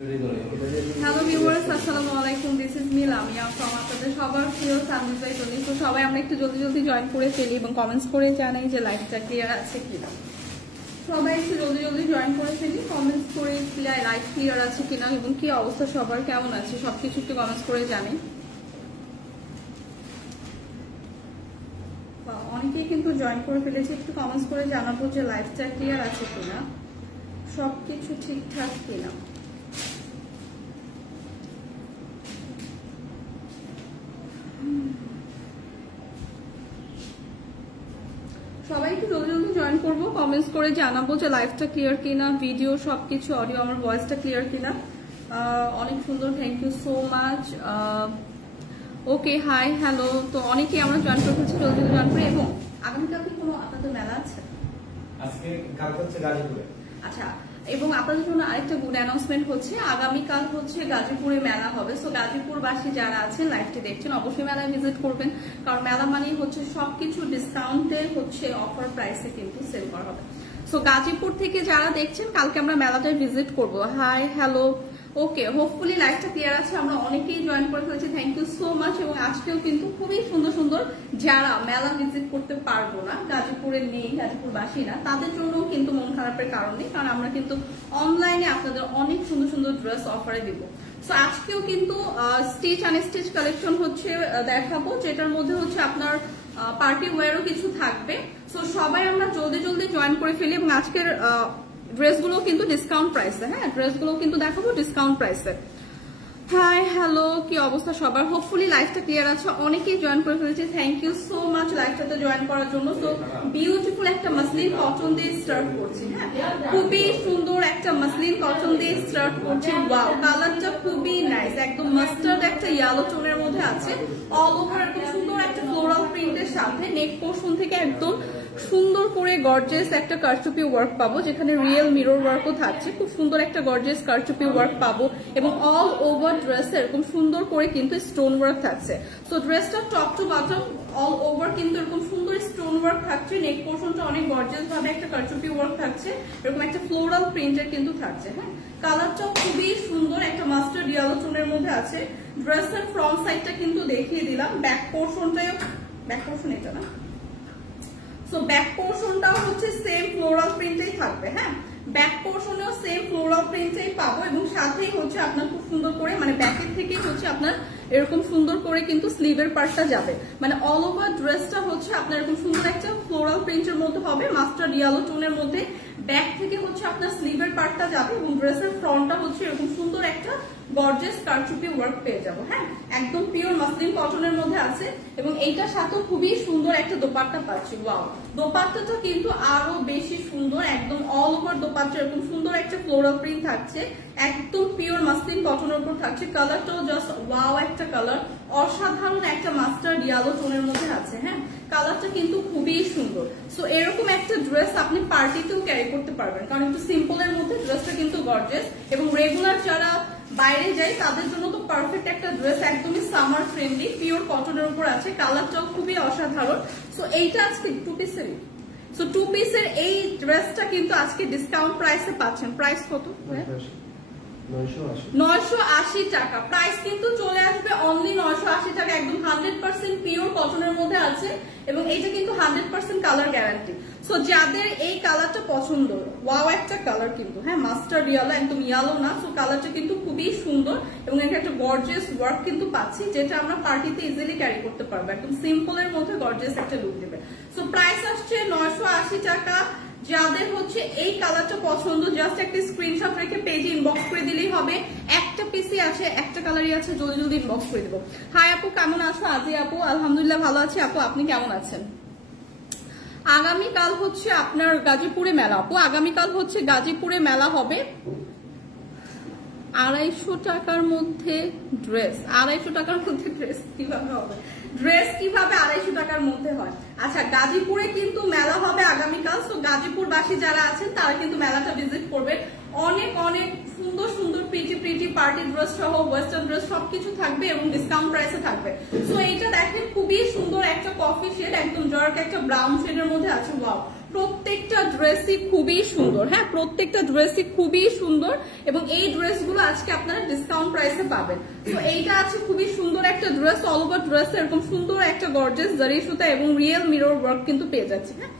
Hello viewers, আসসালামু আলাইকুম। This is me Lamia from আপনাদের সবার প্রিয় সানবিজ টনি। তো সবাই আমরা একটু জলদি জলদি জয়েন করে ফেলি এবং কমেন্টস করে জানাই যে লাইভটা ক্লিয়ার আছে কিনা। সবাই একটু জলদি জলদি জয়েন করে ফেলি, কমেন্টস করে লাইভ ক্লিয়ার আছে কিনা এবং কি অবস্থা সবার, কেমন আছে সবকিছু একটু কমেন্টস করে জানি। অনেকেই কিন্তু জয়েন করে ফেলেছে, একটু কমেন্টস করে জানাবো যে লাইভটা ক্লিয়ার আছে কিনা, সবকিছু ঠিকঠাক কিনা। সবাই একটু জলদি জলদি জয়েন করবো, কমেন্টস করে জানাবো যে লাইভটা ক্লিয়ার কিনা, ভিডিও সবকিছু, অডিও আমার ভয়েসটা ক্লিয়ার কিনা। অনেক সুন্দর, thank you so much. Okay, hi, hello. তো অনেকেই আমরা জয়েন করে ফেলছি, জলদি জলদি জয়েন করে। এবং আগামীকাল কি কোনো আপনাদের মেলা আছে? আজকে কাল হচ্ছে গাজীপুরে। আচ্ছা, এবং আপনাদের জন্য আরেকটা গুড অ্যানাউন্সমেন্ট হচ্ছে, আগামীকাল হচ্ছে গাজীপুরে মেলা হবে। সো গাজীপুরবাসী যারা আছেন লাইভটি দেখছেন অবশ্যই মেলায় ভিজিট করবেন, কারণ মেলা মানেই হচ্ছে সবকিছু ডিসকাউন্টে হচ্ছে অফার প্রাইসে কিন্তু সেল করা হবে। সো গাজীপুর থেকে যারা দেখছেন কালকে আমরা মেলাটায় ভিজিট করব। Hi, hello. ওকে, হোপফুলি লাইভটা ক্লিয়ার আছে। আমরা অনেকেই জয়েন করে ফেলেছি, থ্যাংক ইউ সো মাচ। এবং আজকেও কিন্তু খুবই সুন্দর সুন্দর, যারা মেলা ভিজিট করতে পারবো না, গাজীপুরে নেই, গাজীপুরবাসী না, তাদের জন্য কিন্তু মন খারাপের কারণ নেই, কারণ আমরা কিন্তু অনলাইনে আপনাদের অনেক সুন্দর সুন্দর ড্রেস অফারে দিব। সো আজকেও কিন্তু স্টিচ আনস্টিচ কালেকশন হচ্ছে দেখাবো, যেটার মধ্যে হচ্ছে আপনার পার্টি ওয়্যারও কিছু থাকবে। সো সবাই আমরা জলদি জলদি জয়েন করে ফেলি। এবং আজকের ড্রেসগুলো কিন্তু ডিসকাউন্ট প্রাইসে, হ্যাঁ, ড্রেসগুলো কিন্তু দেখাবো ডিসকাউন্ট প্রাইসে। হাই, হ্যালো, কি অবস্থা সবার? হোপফুলি লাইভটা ক্লিয়ার আছে। অনেকেই জয়েন করে ফেলেছে, থ্যাংক ইউ সো মাচ লাইভটাতে জয়েন করার জন্য। তো বিউটিফুল একটা মাসলিন কটন দিয়ে স্টার্ট করছি। হ্যাঁ, খুবই সুন্দর একটা মাসলিন কটন দিয়ে স্টার্ট করছি। ওয়াও, কালারটা খুবই নাইস, একদম মাস্টার্ড একটা ইয়েলো টোনের মধ্যে আছে। অল ওভার এরকম সুন্দর একটা ফ্লোরাল প্রিন্টের সাথে নেক পোর্শন থেকে একদম সুন্দর করে গর্জিয়াস একটা কারচুপি ওয়ার্ক পাবো, যেখানে রিয়েল মিরর ওয়ার্কও থাকছে। খুব সুন্দর একটা গর্জিয়াস কারচুপি ওয়ার্ক পাবো এবং অল ওভার ড্রেসে এরকম সুন্দর করে কিন্তু স্টোন ওয়ার্ক থাকছে। তো ড্রেসটা top to bottom all over কিন্তু এরকম সুন্দর স্টোন ওয়ার্ক থাকছে। নেক পোর্শনটা অনেক গর্জিয়াস ভাবে একটা কারচুপি ওয়ার্ক থাকছে, এরকম একটা ফ্লোরাল প্রিন্টের কিন্তু থাকছে। হ্যাঁ, কালারটাও খুবই সুন্দর, একটা মাস্টার্ড ইয়েলো টোনের মধ্যে আছে। ড্রেসের ফ্রন্ট সাইডটা কিন্তু দেখিয়ে দিলাম, ব্যাক পোর্শনটাও, ব্যাক পোর্শন এটা না, সো ব্যাক পোর্শনটাও হচ্ছে সেম ফ্লোরাল প্রিন্টেই থাকবে। হ্যাঁ, ব্যাক পোর্শনেও সেম ফ্লোরাল প্রিন্টেই পাবো এবং সাথেই হচ্ছে আপনার খুব সুন্দর করে, মানে ব্যাকের থেকে হচ্ছে আপনার এরকম সুন্দর করে কিন্তু স্লিভের পার্টটা যাবে, মানে অল ওভার ড্রেসটা হচ্ছে আপনার এরকম সুন্দর একটা ফ্লোরাল প্রিন্টের মধ্যে হবে, মাস্টার্ড ইয়েলো টোনের মধ্যে। ব্যাক থেকে হচ্ছে আপনার স্লিভের পার্টটা যাবে এবং ড্রেসের ফ্রন্টটা হচ্ছে এরকম সুন্দর একটা গর্জিয়াস কারচুপি ওয়ার্ক পেয়ে যাবো। হ্যাঁ, একদম পিওর মাসলিন কটনের মধ্যে আছে এবং এইটার সাথেও খুবই সুন্দর একটা দোপাট্টা পাচ্ছি। ওয়াও, দোপাট্টাটা কিন্তু আরো বেশি সুন্দর, একদম অল ওভার দোপাট্টা এরকম সুন্দর একটা ফ্লোরাল প্রিন্ট থাকছে, একদম পিওর মাসলিন কটনের উপর থাকছে। কালারটাও জাস্ট ওয়াও একটা কালার, অসাধারণ একটা মাস্টার্ড ইয়েলো টোনের মধ্যে আছে। হ্যাঁ, কালারটা কিন্তু খুবই সুন্দর। সো এরকম একটা ড্রেস আপনি পার্টিতেও ক্যারি করতে পারবেন, কারণ একটু সিম্পলের মধ্যে ড্রেসটা কিন্তু গর্জিয়াস এবং রেগুলার যারা বাইরে যাই তাদের জন্য তো পারফেক্ট একটা ড্রেস, একদমই সামার ফ্রেন্ডলি, পিওর কটনের উপর আছে। কালারটাও খুবই অসাধারণ। সো এইটা আজকে টু পিসেরই, সো টু পিসের এই ড্রেসটা কিন্তু আজকে ডিসকাউন্ট প্রাইসে পাচ্ছেন। প্রাইস কত? 980 টাকা। প্রাইস কিন্তু চলে আসবে অনলি 980 টাকা, একদম 100% পিওর কটনের মধ্যে আছে এবং এইটা কিন্তু 100% কালার গ্যারান্টি। সো যাদের এই কালারটা পছন্দ, ওয়াও একটা কালার কিন্তু, হ্যাঁ, মাস্টার্ড ইয়েলো, একদম ইয়েলো না। সো কালারটা কিন্তু খুবই সুন্দর এবং এখানে একটা গর্জিয়াস ওয়ার্ক কিন্তু পাচ্ছি, যেটা আমরা পার্টিতে ইজিলি ক্যারি করতে পারবো, একদম সিম্পলের মধ্যে গর্জিয়াস একটা লুক দেবে। সো প্রাইস আসছে 980 টাকা। যাদের হচ্ছে এই কালারটা পছন্দ, জাস্ট একটা স্ক্রিনশট রেখে পেজে ইনবক্স করে দিলেই হবে। একটা পিসি আছে, একটা কালারই আছে, জলদি জলদি ইনবক্স করে দেবো। হাই আপু, কেমন আছো? আজি আপু, আলহামদুলিল্লাহ ভালো আছি। আপু আপনি কেমন আছেন? আগামীকাল হচ্ছে আপনার গাজীপুরে মেলা। আপু আগামীকাল হচ্ছে গাজীপুরে মেলা হবে। 250 টাকার মধ্যে ড্রেস, 250 টাকার মধ্যে ড্রেস কিভাবে হবে? ড্রেস কিভাবে 250 টাকার মধ্যে হয়? আচ্ছা, গাজীপুরে কিন্তু মেলা হবে আগামীকাল। সো গাজীপুরবাসী যারা আছেন তারা কিন্তু মেলাটা ভিজিট করবে। অনেক অনেক সুন্দর সুন্দর প্রিটি প্রিটি পার্টি ড্রেস সহ ওয়েস্টার্ন ড্রেস সবকিছু থাকবে এবং ডিসকাউন্ট প্রাইসে থাকবে। সো এইটা দেখেন খুবই সুন্দর একটা কফি শেড, একদম ডার্ক একটা ব্রাউন শেডের মধ্যে আছে। ওয়াও, প্রত্যেকটা ড্রেসই খুবই সুন্দর। হ্যাঁ, প্রত্যেকটা ড্রেসই খুবই সুন্দর এবং এই ড্রেসগুলো আজকে আপনারা ডিসকাউন্ট প্রাইসে পাবেন। তো এইটা আছে খুবই সুন্দর একটা ড্রেস, অল ওভার ড্রেস এরকম সুন্দর একটা গর্জিয়াস জারি সুতা এবং রিয়েল মিরর ওয়ার্ক কিন্তু পেয়ে যাচ্ছে। হ্যাঁ,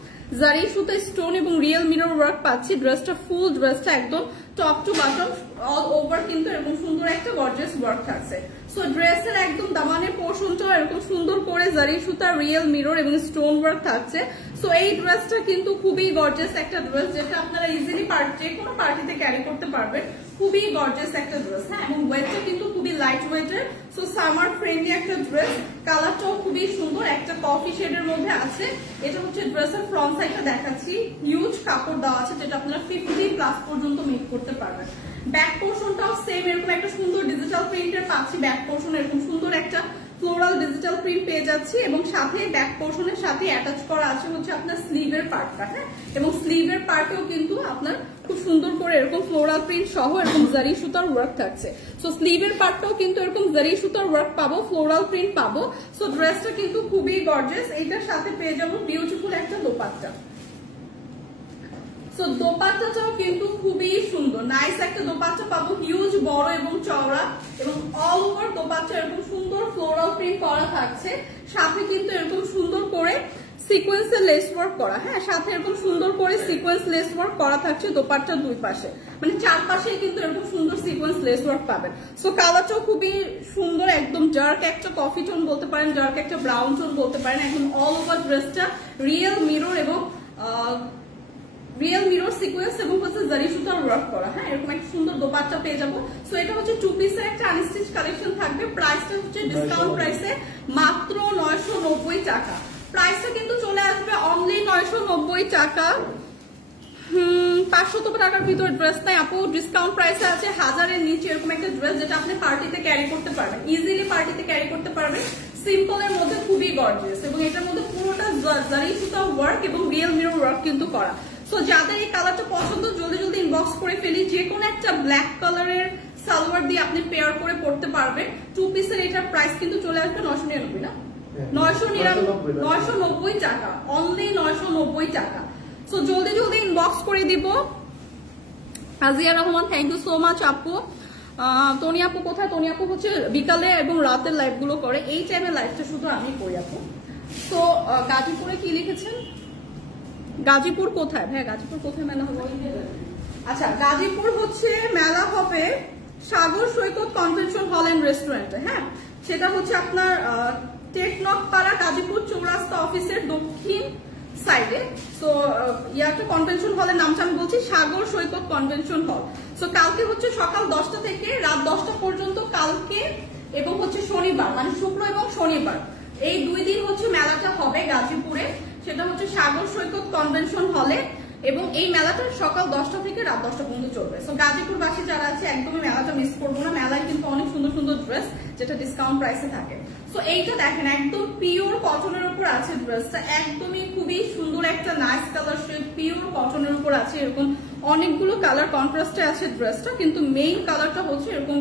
জারি সুতা স্টোন এবং রিয়েল মিরর ওয়ার্ক পাচ্ছি। ড্রেসটা ফুল ড্রেসটা একদম top to bottom all over কিন্তু এরকম সুন্দর একটা গর্জিয়াস ওয়ার্ক থাকছে। সো ড্রেসের একদম দামানের পোর্শনটা এরকম সুন্দর করে জারি সুতা রিয়েল মিরর এবং স্টোন ওয়ার্ক থাকছে। সো এই ড্রেসটা কিন্তু খুবই গর্জিয়াস একটা ড্রেস, যেটা আপনারা ইজিলি যে কোনো পার্টিতে ক্যারি করতে পারবেন। খুবই গর্জিয়াস একটা ড্রেস। হ্যাঁ, এবং ওয়েটটা কিন্তু খুবই লাইট ওয়েটের। সো সামার ফ্রেন্ডলি একটা ড্রেস। কালারটাও খুবই সুন্দর, একটা কফি শেডের মধ্যে আছে। এটা হচ্ছে ড্রেসের ফ্রন্ট সাইডটা দেখাচ্ছি। হিউজ কাপড় দেওয়া আছে, যেটা আপনারা 50+ পর্যন্ত মেক করতে পারবেন। ব্যাক পোর্শনটাও সেম এরকম একটা সুন্দর ডিজিটাল প্রিন্টের পাচ্ছি। ব্যাক পোর্শন এরকম সুন্দর একটা ফ্লোরাল ডিজিটাল প্রিন্ট পেয়ে যাচ্ছি এবং সাথে ব্যাক পোর্শনের সাথে অ্যাটাচ করা আছে হচ্ছে আপনার স্লিভের পার্টটা। হ্যাঁ, এবং স্লিভের পার্টেও কিন্তু আপনার খুব সুন্দর করে এরকম ফ্লোরাল প্রিন্ট সহ এরকম জারি সুতার ওয়ার্ক থাকছে। সো স্লিভের পার্টটাও কিন্তু এরকম জারি সুতার ওয়ার্ক পাবো, ফ্লোরাল প্রিন্ট পাবো। সো ড্রেসটা কিন্তু খুবই গর্জিয়াস। এইটার সাথে পেয়ে যাবো বিউটিফুল একটা দোপাট্টা। সো দোপাট্টাটাও কিন্তু খুবই সুন্দর, নাইস একটা দোপাট্টা পাবো, হিউজ বড় এবং চওড়া এবং অল ওভার দোপাট্টা এরকম সুন্দর ফ্লোরাল প্রিন্ট করা থাকছে। সাথে কিন্তু এরকম সুন্দর করে সিকোয়েন্সের লেস ওয়ার্ক করা। হ্যাঁ, সাথে এরকম সুন্দর করে সিকোয়েন্স লেস ওয়ার্ক করা থাকছে দোপাট্টার দুই পাশে, মানে চারপাশেই কিন্তু এরকম সুন্দর সিকোয়েন্স লেস ওয়ার্ক পাবেন। সো কালারটাও খুবই সুন্দর, একদম ডার্ক একটা কফি টোন বলতে পারেন, ডার্ক একটা ব্রাউন টোন বলতে পারেন। একদম অল ওভার ড্রেসটা রিয়েল মিরর এবং রিয়েল মিরর সিকোয়েন্স এবং হচ্ছে জারি সুতার ওয়ার্ক করা। হ্যাঁ, এরকম একটা সুন্দর দোপাট্টা পেয়ে যাবো। সো এটা হচ্ছে 2 পিসের একটা আনস্টিচ কালেকশন থাকবে। প্রাইসটা হচ্ছে ডিসকাউন্ট প্রাইসে মাত্র 990 টাকা। প্রাইসটা কিন্তু চলে আসবে অনলি 990 টাকা। 500 টাকার ভিতরে ড্রেস নাই আপু, ডিসকাউন্ট প্রাইসে আছে 1000-এর নিচে এরকম একটা ড্রেস, যেটা আপনি পার্টিতে ক্যারি করতে পারবেন, ইজিলি পার্টিতে ক্যারি করতে পারবেন। সিম্পলের মধ্যে খুবই গর্জিয়াস এবং এটার মধ্যে পুরোটা জারি সুতা ওয়ার্ক এবং রিয়েল মিরর ওয়ার্ক কিন্তু করা। সো যাদের এই কালারটা পছন্দ জলদি জলদি ইনবক্স করে ফেলি। যে কোনো একটা ব্ল্যাক কালারের সালোয়ার দিয়ে আপনি পেয়ার করে পড়তে পারবেন। 2 পিসের এটার প্রাইস কিন্তু চলে আসবে 999 না, 990 টাকা, অনলি 990 টাকা। সো জলদি জলদি ইনবক্স করে দিব। Azia Rahman, thank you so much আপু। তনি আপু কোথায়? তনি আপু হচ্ছে বিকালে এবং রাতের লাইভ গুলো করে, এই টাইমের লাইভটা শুধু আমি করি আপু। তো গাজীপুরে কি লিখেছেন? গাজীপুর কোথায় ভাই? গাজীপুর কোথায় মেলা হবে? আচ্ছা, গাজীপুর হচ্ছে মেলা হবে সাগর সৈকত কনভেনশন হল এন্ড রেস্টুরেন্টে। হ্যাঁ, সেটা হচ্ছে আপনার টেকনকপাড়া গাজীপুর চৌরাস্তা অফিসের দক্ষিণ সাইডে। সো ইয়াটা কনভেনশন হলের নামটা আমি বলছি সাগর সৈকত কনভেনশন হল। সো কালকে হচ্ছে সকাল 10টা থেকে রাত 10টা পর্যন্ত, কালকে এবং হচ্ছে শনিবার, মানে শুক্র এবং শনিবার এই 2 দিন হচ্ছে মেলাটা হবে গাজীপুরে। সেটা হচ্ছে সাগর সৈকত কনভেনশন হলে এবং এই মেলাটা সকাল 10টা থেকে রাত 10টা পর্যন্ত চলবে। সো গাজীপুরবাসী যারা আছে একদমই মেলাটা মিস করবো না। মেলায় কিন্তু অনেক সুন্দর সুন্দর ড্রেস, যেটা ডিসকাউন্ট প্রাইসে থাকে। সো এইটা দেখেন একদম পিওর কটনের উপর আছে ড্রেসটা, একদমই খুবই সুন্দর একটা নাইস কালার শেড, পিওর কটনের উপর আছে। এরকম অনেকগুলো কালার কন্ট্রাস্টে আছে ড্রেসটা, কিন্তু মেইন কালারটা হচ্ছে এরকম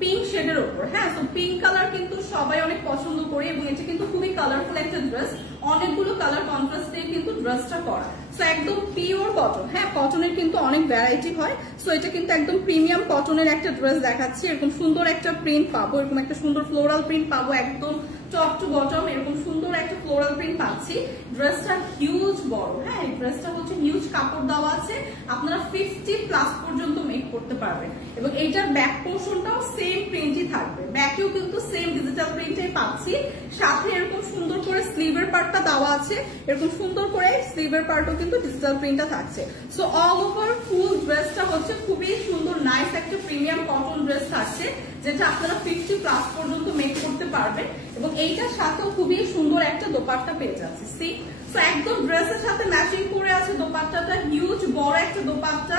পিঙ্ক শেডের উপর। হ্যাঁ, তো পিঙ্ক কালার কিন্তু সবাই অনেক পছন্দ করে এবং এটা কিন্তু খুবই কালারফুল একটা ড্রেস, অনেকগুলো কালার কন্ট্রাস্ট দিয়ে কিন্তু ড্রেসটা করা। সো একদম পিওর কটন। হ্যাঁ, কটনের কিন্তু অনেক ভ্যারাইটি হয়। সো এটা কিন্তু একদম প্রিমিয়াম কটনের একটা ড্রেস দেখাচ্ছি। এরকম সুন্দর একটা প্রিন্ট পাবো, এরকম একটা সুন্দর ফ্লোরাল প্রিন্ট পাবো, একদম টপ টু বটম এরকম সুন্দর একটা ফ্লোরাল প্রিন্ট পাচ্ছি। ড্রেসটা হিউজ বড়। হ্যাঁ, ড্রেসটা হচ্ছে হিউজ কাপড় দেওয়া আছে, আপনারা 50+ পর্যন্ত মেক করতে পারবেন এবং এইটার ব্যাক পোর্শনটাও সেম প্রিন্টই থাকবে, ব্যাকেও কিন্তু সেম ডিজিটাল প্রিন্টই পাচ্ছি। সাথে এরকম সুন্দর করে স্লিভের পার্টটা দেওয়া আছে, এরকম সুন্দর করে স্লিভের পার্টও কিন্তু ডিজিটাল প্রিন্টটা থাকছে। সো অল ওভার ফুল ড্রেসটা হচ্ছে খুবই সুন্দর নাইস একটা প্রিমিয়াম কটন ড্রেস থাকছে, যেটা আপনারা 50+ পর্যন্ত মেক করতে পারবেন এবং এইটার সাথেও খুবই সুন্দর একটা দোপাট্টা পেয়ে যাচ্ছে। সি, সো একদম ড্রেসের সাথে ম্যাচিং করে আছে দোপাট্টাটা, হিউজ বড় একটা দোপাট্টা,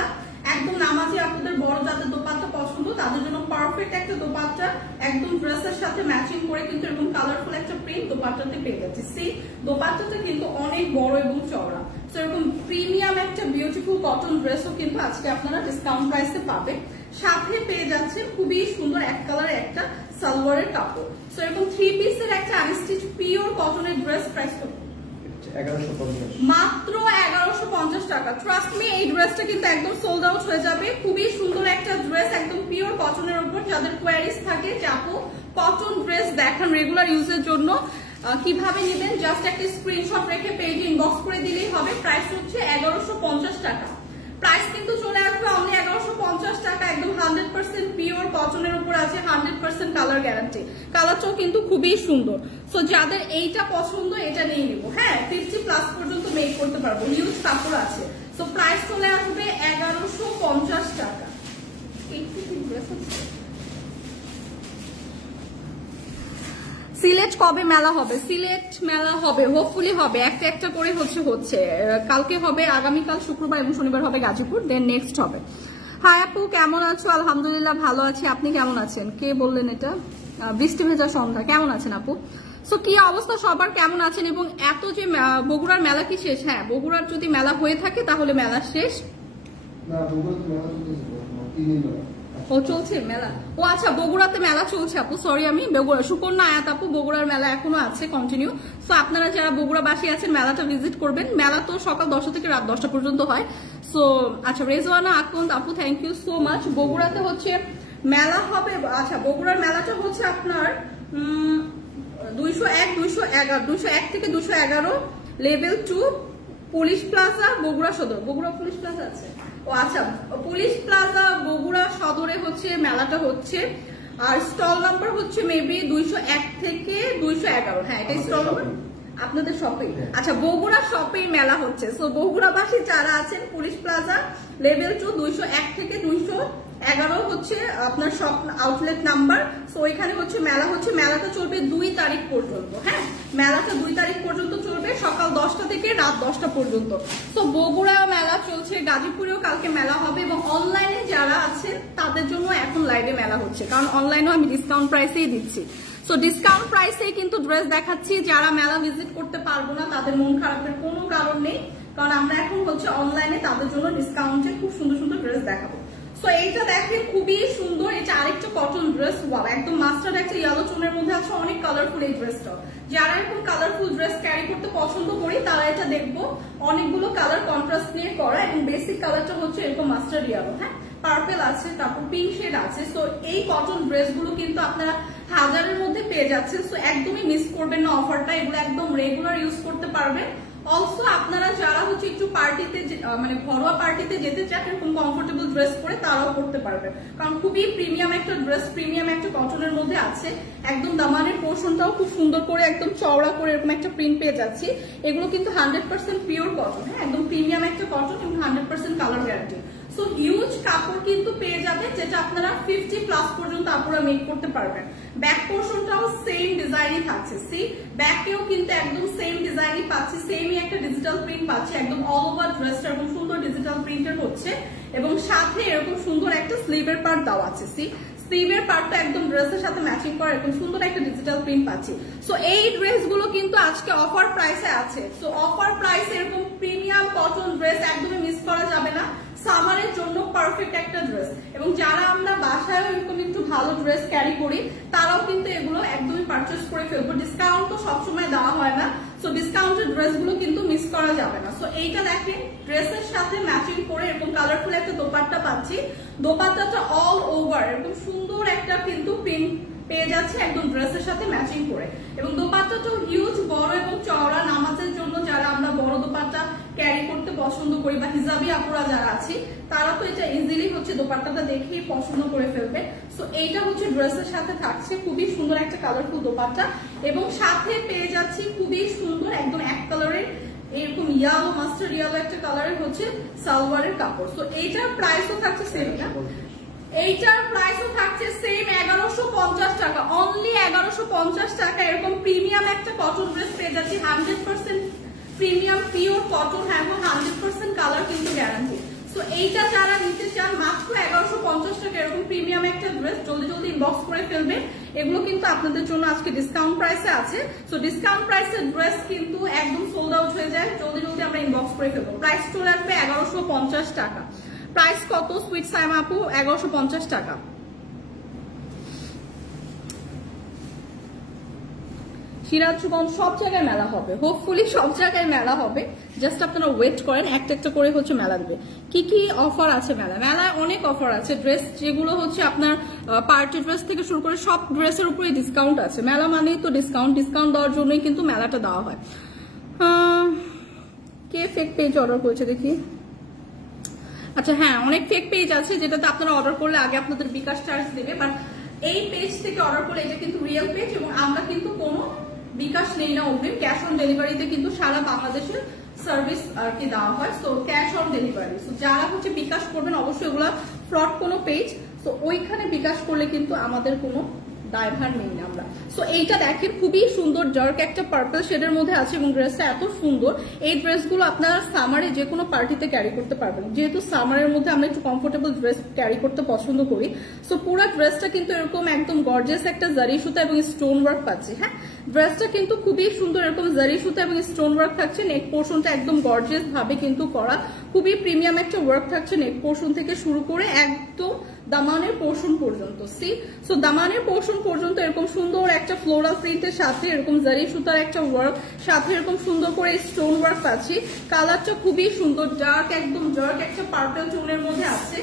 একদম নামাজি আপনাদের বড় যাদের দোপাট্টা পছন্দ তাদের জন্য পারফেক্ট একটা দোপাট্টা, একদম ড্রেসের সাথে ম্যাচিং করে কিন্তু এরকম কালারফুল একটা প্রিন্ট দোপাট্টাতে পেয়ে যাচ্ছে। সি, দোপাট্টাটা কিন্তু অনেক বড় এবং চওড়া। সো এরকম প্রিমিয়াম একটা বিউটিফুল কটন ড্রেসও কিন্তু আজকে আপনারা ডিসকাউন্ট প্রাইসে পাবেন। সাথে পেয়ে যাচ্ছে খুবই সুন্দর এক কালারের একটা সালোয়ারের কাপড়। সো এরকম 3 পিসের একটা আনস্টিচ পিওর কটনের ড্রেস প্রাইস কত? 1150 মাত্র 1150 টাকা। ট্রাস্ট মি, এই ড্রেসটা কিন্তু একদম সোল্ড আউট হয়ে যাবে। খুবই সুন্দর একটা ড্রেস, একদম পিওর কটনের উপর। যাদের কোয়ারিজ থাকে যে আপু কটন ড্রেস দেখান রেগুলার ইউজের জন্য, কিভাবে নেবেন জাস্ট একটা স্ক্রিনশট রেখে পেজে ইনবক্স করে দিলেই হবে। প্রাইস হচ্ছে 1150 টাকা। প্রাইস কিন্তু চলে আসবে অনলি 1150 টাকা। একদম 100% পিওর কটনের উপর আছে, 100% কালার গ্যারান্টি। কালারটাও কিন্তু খুবই সুন্দর। সো যাদের এইটা পছন্দ এটা নিয়ে নিব। হ্যাঁ, 50+ পর্যন্ত মেক করতে পারবো, হিউজ কাপড় আছে। সো প্রাইস চলে আসবে 1150 টাকা। সিলেট কবে মেলা হবে? সিলেট মেলা হবে, হোপফুলি হবে, একটা একটা করে হচ্ছে কালকে হবে, আগামীকাল শুক্রবার এবং শনিবার হবে গাজীপুর, দেন নেক্সট হবে। হাই আপু, কেমন আছো? আলহামদুলিল্লাহ ভালো আছি, আপনি কেমন আছেন? কে বললেন এটা? বৃষ্টি ভেজা সন্ধ্যা, কেমন আছেন আপু? সো কি অবস্থা সবার, কেমন আছেন? এবং এত যে বগুড়ার মেলা কি শেষ? হ্যাঁ, বগুড়ার যদি মেলা হয়ে থাকে তাহলে মেলা শেষ না, ও চলছে মেলা। ও আচ্ছা, বগুড়াতে মেলা চলছে আপু, সরি আমি সুকন্যা আয়াত আপু, বগুড়ার মেলা এখনো আছে কন্টিনিউ। সো আপনারা যারা বগুড়াবাসী আছেন মেলাটা ভিজিট করবেন। মেলা তো সকাল 10টা থেকে রাত 10টা পর্যন্ত হয়। সো আচ্ছা, রেজওয়ানা আকন্দ আপু, থ্যাংক ইউ সো মাচ। বগুড়াতে হচ্ছে মেলা হবে। আচ্ছা, বগুড়ার মেলাটা হচ্ছে আপনার 201 থেকে 211 লেভেল 2 পুলিশ প্লাজা বগুড়া সদর। বগুড়া পুলিশ প্লাজা আছে। ও আচ্ছা, পুলিশ প্লাজা বগুড়া সদরে হচ্ছে মেলাটা হচ্ছে। আর স্টল নাম্বার হচ্ছে মেবি 201 থেকে 211। হ্যাঁ, এটা স্টল নাম্বার আপনাদের শপে। আচ্ছা, বগুড়া শপে মেলা হচ্ছে। সো বগুড়াবাসী যারা আছেন, পুলিশ প্লাজা লেভেল 2 201 থেকে 211 হচ্ছে আপনার শপ আউটলেট নাম্বার। সো এখানে হচ্ছে মেলা হচ্ছে। মেলাটা চলবে 2 তারিখ পর্যন্ত। হ্যাঁ, মেলাটা 2 তারিখ পর্যন্ত চলবে, সকাল 10টা থেকে রাত 10টা পর্যন্ত। তো বগুড়াও মেলা চলছে, গাজীপুরেও কালকে মেলা হবে। এবং অনলাইনে যারা আছেন তাদের জন্য এখন লাইভে মেলা হচ্ছে, কারণ অনলাইনেও আমি ডিসকাউন্ট প্রাইসেই দিচ্ছি। সো ডিসকাউন্ট প্রাইসে কিন্তু ড্রেস দেখাচ্ছি। যারা মেলা ভিজিট করতে পারবো না তাদের মন খারাপের কোনো কারণ নেই, কারণ আমরা এখন হচ্ছে অনলাইনে তাদের জন্য ডিসকাউন্টে খুব সুন্দর সুন্দর ড্রেস দেখাবো। সো এইটা দেখেন, খুবই সুন্দর। এটা আরেকটা কটন ড্রেস, ওয়াও, একদম মাস্টার্ড একটা ইয়েলো টোনের মধ্যে আছে, অনেক কালারফুল এই ড্রেসটা। যারা এরকম কালারফুল ড্রেস ক্যারি করতে পছন্দ করি তারা এটা দেখবো। অনেকগুলো কালার কন্ট্রাস্ট নিয়ে করা, এবং বেসিক কালারটা হচ্ছে এরকম মাস্টার্ড ইয়েলো। হ্যাঁ, পার্পল আছে, তারপর পিঙ্ক শেড আছে। সো এই কটন ড্রেসগুলো কিন্তু আপনারা 1000-এর মধ্যে পেয়ে যাচ্ছেন। সো একদমই মিস করবেন না অফারটা। এগুলো একদম রেগুলার ইউজ করতে পারবেন। অলসো আপনারা যারা হচ্ছে একটু পার্টিতে, মানে ঘরোয়া পার্টিতে যেতে চান এরকম কমফোর্টেবল ড্রেস পরে, তারাও করতে পারবেন, কারণ খুবই প্রিমিয়াম একটা ড্রেস, প্রিমিয়াম একটা কটনের মধ্যে আছে। একদম দামানের পোর্শনটাও খুব সুন্দর করে একদম চওড়া করে এরকম একটা প্রিন্ট পেয়ে যাচ্ছি। এগুলো কিন্তু 100% পিওর কটন। হ্যাঁ, একদম প্রিমিয়াম একটা কটন এবং 100% কালার গ্যারান্টি। সো হিউজ কাপড় কিন্তু পেয়ে যাবে, যেটা আপনারা 50+ পর্যন্ত আপনারা মেক করতে পারবেন। ব্যাক পোর্শনটাও সেম ডিজাইনই থাকছে। সি ব্যাকেও কিন্তু একদম সেম ডিজাইনই পাচ্ছি, সেমই একটা ডিজিটাল প্রিন্ট পাচ্ছি। একদম অল ওভার ড্রেসটা এরকম সুন্দর ডিজিটাল প্রিন্টের হচ্ছে, এবং সাথে এরকম সুন্দর একটা স্লিভের পার্ট দেওয়া আছে। সি স্লিভের পার্টটা একদম ড্রেসের সাথে ম্যাচিং করা, এরকম সুন্দর একটা ডিজিটাল প্রিন্ট পাচ্ছি। সো এই ড্রেসগুলো কিন্তু আজকে অফার প্রাইসে আছে। সো অফার প্রাইসে এরকম প্রিমিয়াম কটন ড্রেস একদমই মিস করা যাবে না। সামারের জন্য পারফেক্ট একটা ড্রেস। এবং যারা আমরা বাসায় এরকম একটু ভালো ড্রেস ক্যারি করি তারাও কিন্তু এগুলো একদমই পারচেস করে ফেলবো। ডিসকাউন্ট তো সবসময় দেওয়া হয় না, সো ডিসকাউন্টের ড্রেসগুলো কিন্তু মিস করা যাবে না। সো এইটা দেখেন, ড্রেসের সাথে ম্যাচিং করে এরকম কালারফুল একটা দোপাট্টা পাচ্ছি। দোপাট্টাটা অল ওভার এরকম সুন্দর একটা কিন্তু প্রিন্ট পেয়ে যাচ্ছে একদম ড্রেসের সাথে ম্যাচিং করে। এবং দোপাট্টাটাও হিউজ বড় এবং চওড়া। নামাজের জন্য যারা আমরা বড় দোপাট্টা ক্যারি করতে পছন্দ করি, বা হিজাবি আপুরা যারা আছি, তারা তো এটা ইজিলি হচ্ছে দোপাট্টাটা দেখেই পছন্দ করে ফেলবে। সো এইটা হচ্ছে ড্রেসের সাথে থাকছে, খুবই সুন্দর একটা কালারফুল দোপাট্টা। এবং সাথে পেয়ে যাচ্ছি খুবই সুন্দর একদম এক কালারের এরকম ইয়ালো, মাস্টার্ড ইয়ালো একটা কালারের হচ্ছে সালোয়ারের কাপড়। সো এইটার প্রাইসও থাকছে সেম না, এইটার প্রাইসও থাকছে সেম 1150 টাকা, অনলি 1150 টাকা। এরকম প্রিমিয়াম একটা কটন ড্রেস পেয়ে যাচ্ছি, 100% প্রিমিয়াম পিওর কটন, হ্যাঁ, 100% কালার কিন্তু গ্যারান্টি। সো এইটা যারা নিতে চান মাত্র 1150 টাকা এরকম প্রিমিয়াম একটা ড্রেস, জলদি জলদি ইনবক্স করে ফেলবে। এগুলো কিন্তু আপনাদের জন্য আজকে ডিসকাউন্ট প্রাইসে আছে। সো ডিসকাউন্ট প্রাইসের ড্রেস কিন্তু একদম সোল্ড আউট হয়ে যায়, জলদি জলদি আমরা ইনবক্স করে ফেলবো। প্রাইস চলে আসবে 1150 টাকা। প্রাইস কত সুইট সাইমা আপু? 1150 টাকা। সিরাজগঞ্জ সব জায়গায় মেলা হবে, হোপফুলি সব জায়গায় মেলা হবে। জাস্ট আপনারা ওয়েট করেন, একটা একটা করে হচ্ছে মেলা দেবে। কি কি অফার আছে মেলায় অনেক অফার আছে। ড্রেস যেগুলো হচ্ছে আপনার পার্টি ড্রেস থেকে শুরু করে সব ড্রেসের উপরে ডিসকাউন্ট আছে। মেলা মানেই তো ডিসকাউন্ট দেওয়ার জন্যই কিন্তু মেলাটা দেওয়া হয়। কে ফেক পেজ অর্ডার করেছে দেখি। আচ্ছা হ্যাঁ, অনেক ফেক পেজ আছে যেটাতে আপনারা অর্ডার করলে আগে আপনাদের বিকাশ চার্জ দেবে, বাট এই পেজ থেকে অর্ডার করলে এটা কিন্তু রিয়েল পেজ এবং আমরা কিন্তু কোনো বিকাশ নেই না অগ্রিম। ক্যাশ অন ডেলিভারিতে কিন্তু সারা বাংলাদেশের সার্ভিস আর কি দেওয়া হয়। So cash on delivery, so যারা হচ্ছে বিকাশ করবেন অবশ্যই ওগুলা ফ্রড কোনো পেজ, তো ওইখানে বিকাশ করলে কিন্তু আমাদের কোনো দায়ভার নেই না আমরা। সো এইটা দেখেন খুবই সুন্দর ডার্ক একটা পার্পল শেডের মধ্যে আছে এবং ড্রেসটা এত সুন্দর। এই ড্রেসগুলো আপনারা সামারে যে কোনো পার্টিতে ক্যারি করতে পারবেন, যেহেতু সামারের মধ্যে আমরা একটু কমফোর্টেবল ড্রেস ক্যারি করতে পছন্দ করি। সো পুরো ড্রেসটা কিন্তু এরকম একদম গর্জিয়াস একটা জারি সুতা এবং স্টোন ওয়ার্ক পাচ্ছি। হ্যাঁ, ড্রেসটা কিন্তু খুবই সুন্দর, এরকম জারি সুতা এবং স্টোন ওয়ার্ক থাকছে। নেক পোর্শনটা একদম গর্জিয়াস ভাবে কিন্তু করা, খুবই প্রিমিয়াম একটা ওয়ার্ক থাকছে নেক পোর্শন থেকে শুরু করে একদম দামানের পোর্শন পর্যন্ত। সো দামানের পোর্শন পর্যন্ত এরকম সুন্দর একটা ফ্লোরাল প্রিন্টের সাথে এরকম জারি সুতার একটা ওয়ার্ক, সাথে এরকম সুন্দর করে স্টোন ওয়ার্ক পাচ্ছি। কালারটা খুবই সুন্দর, ডার্ক একদম ডার্ক একটা পার্পল টোনের মধ্যে আছে।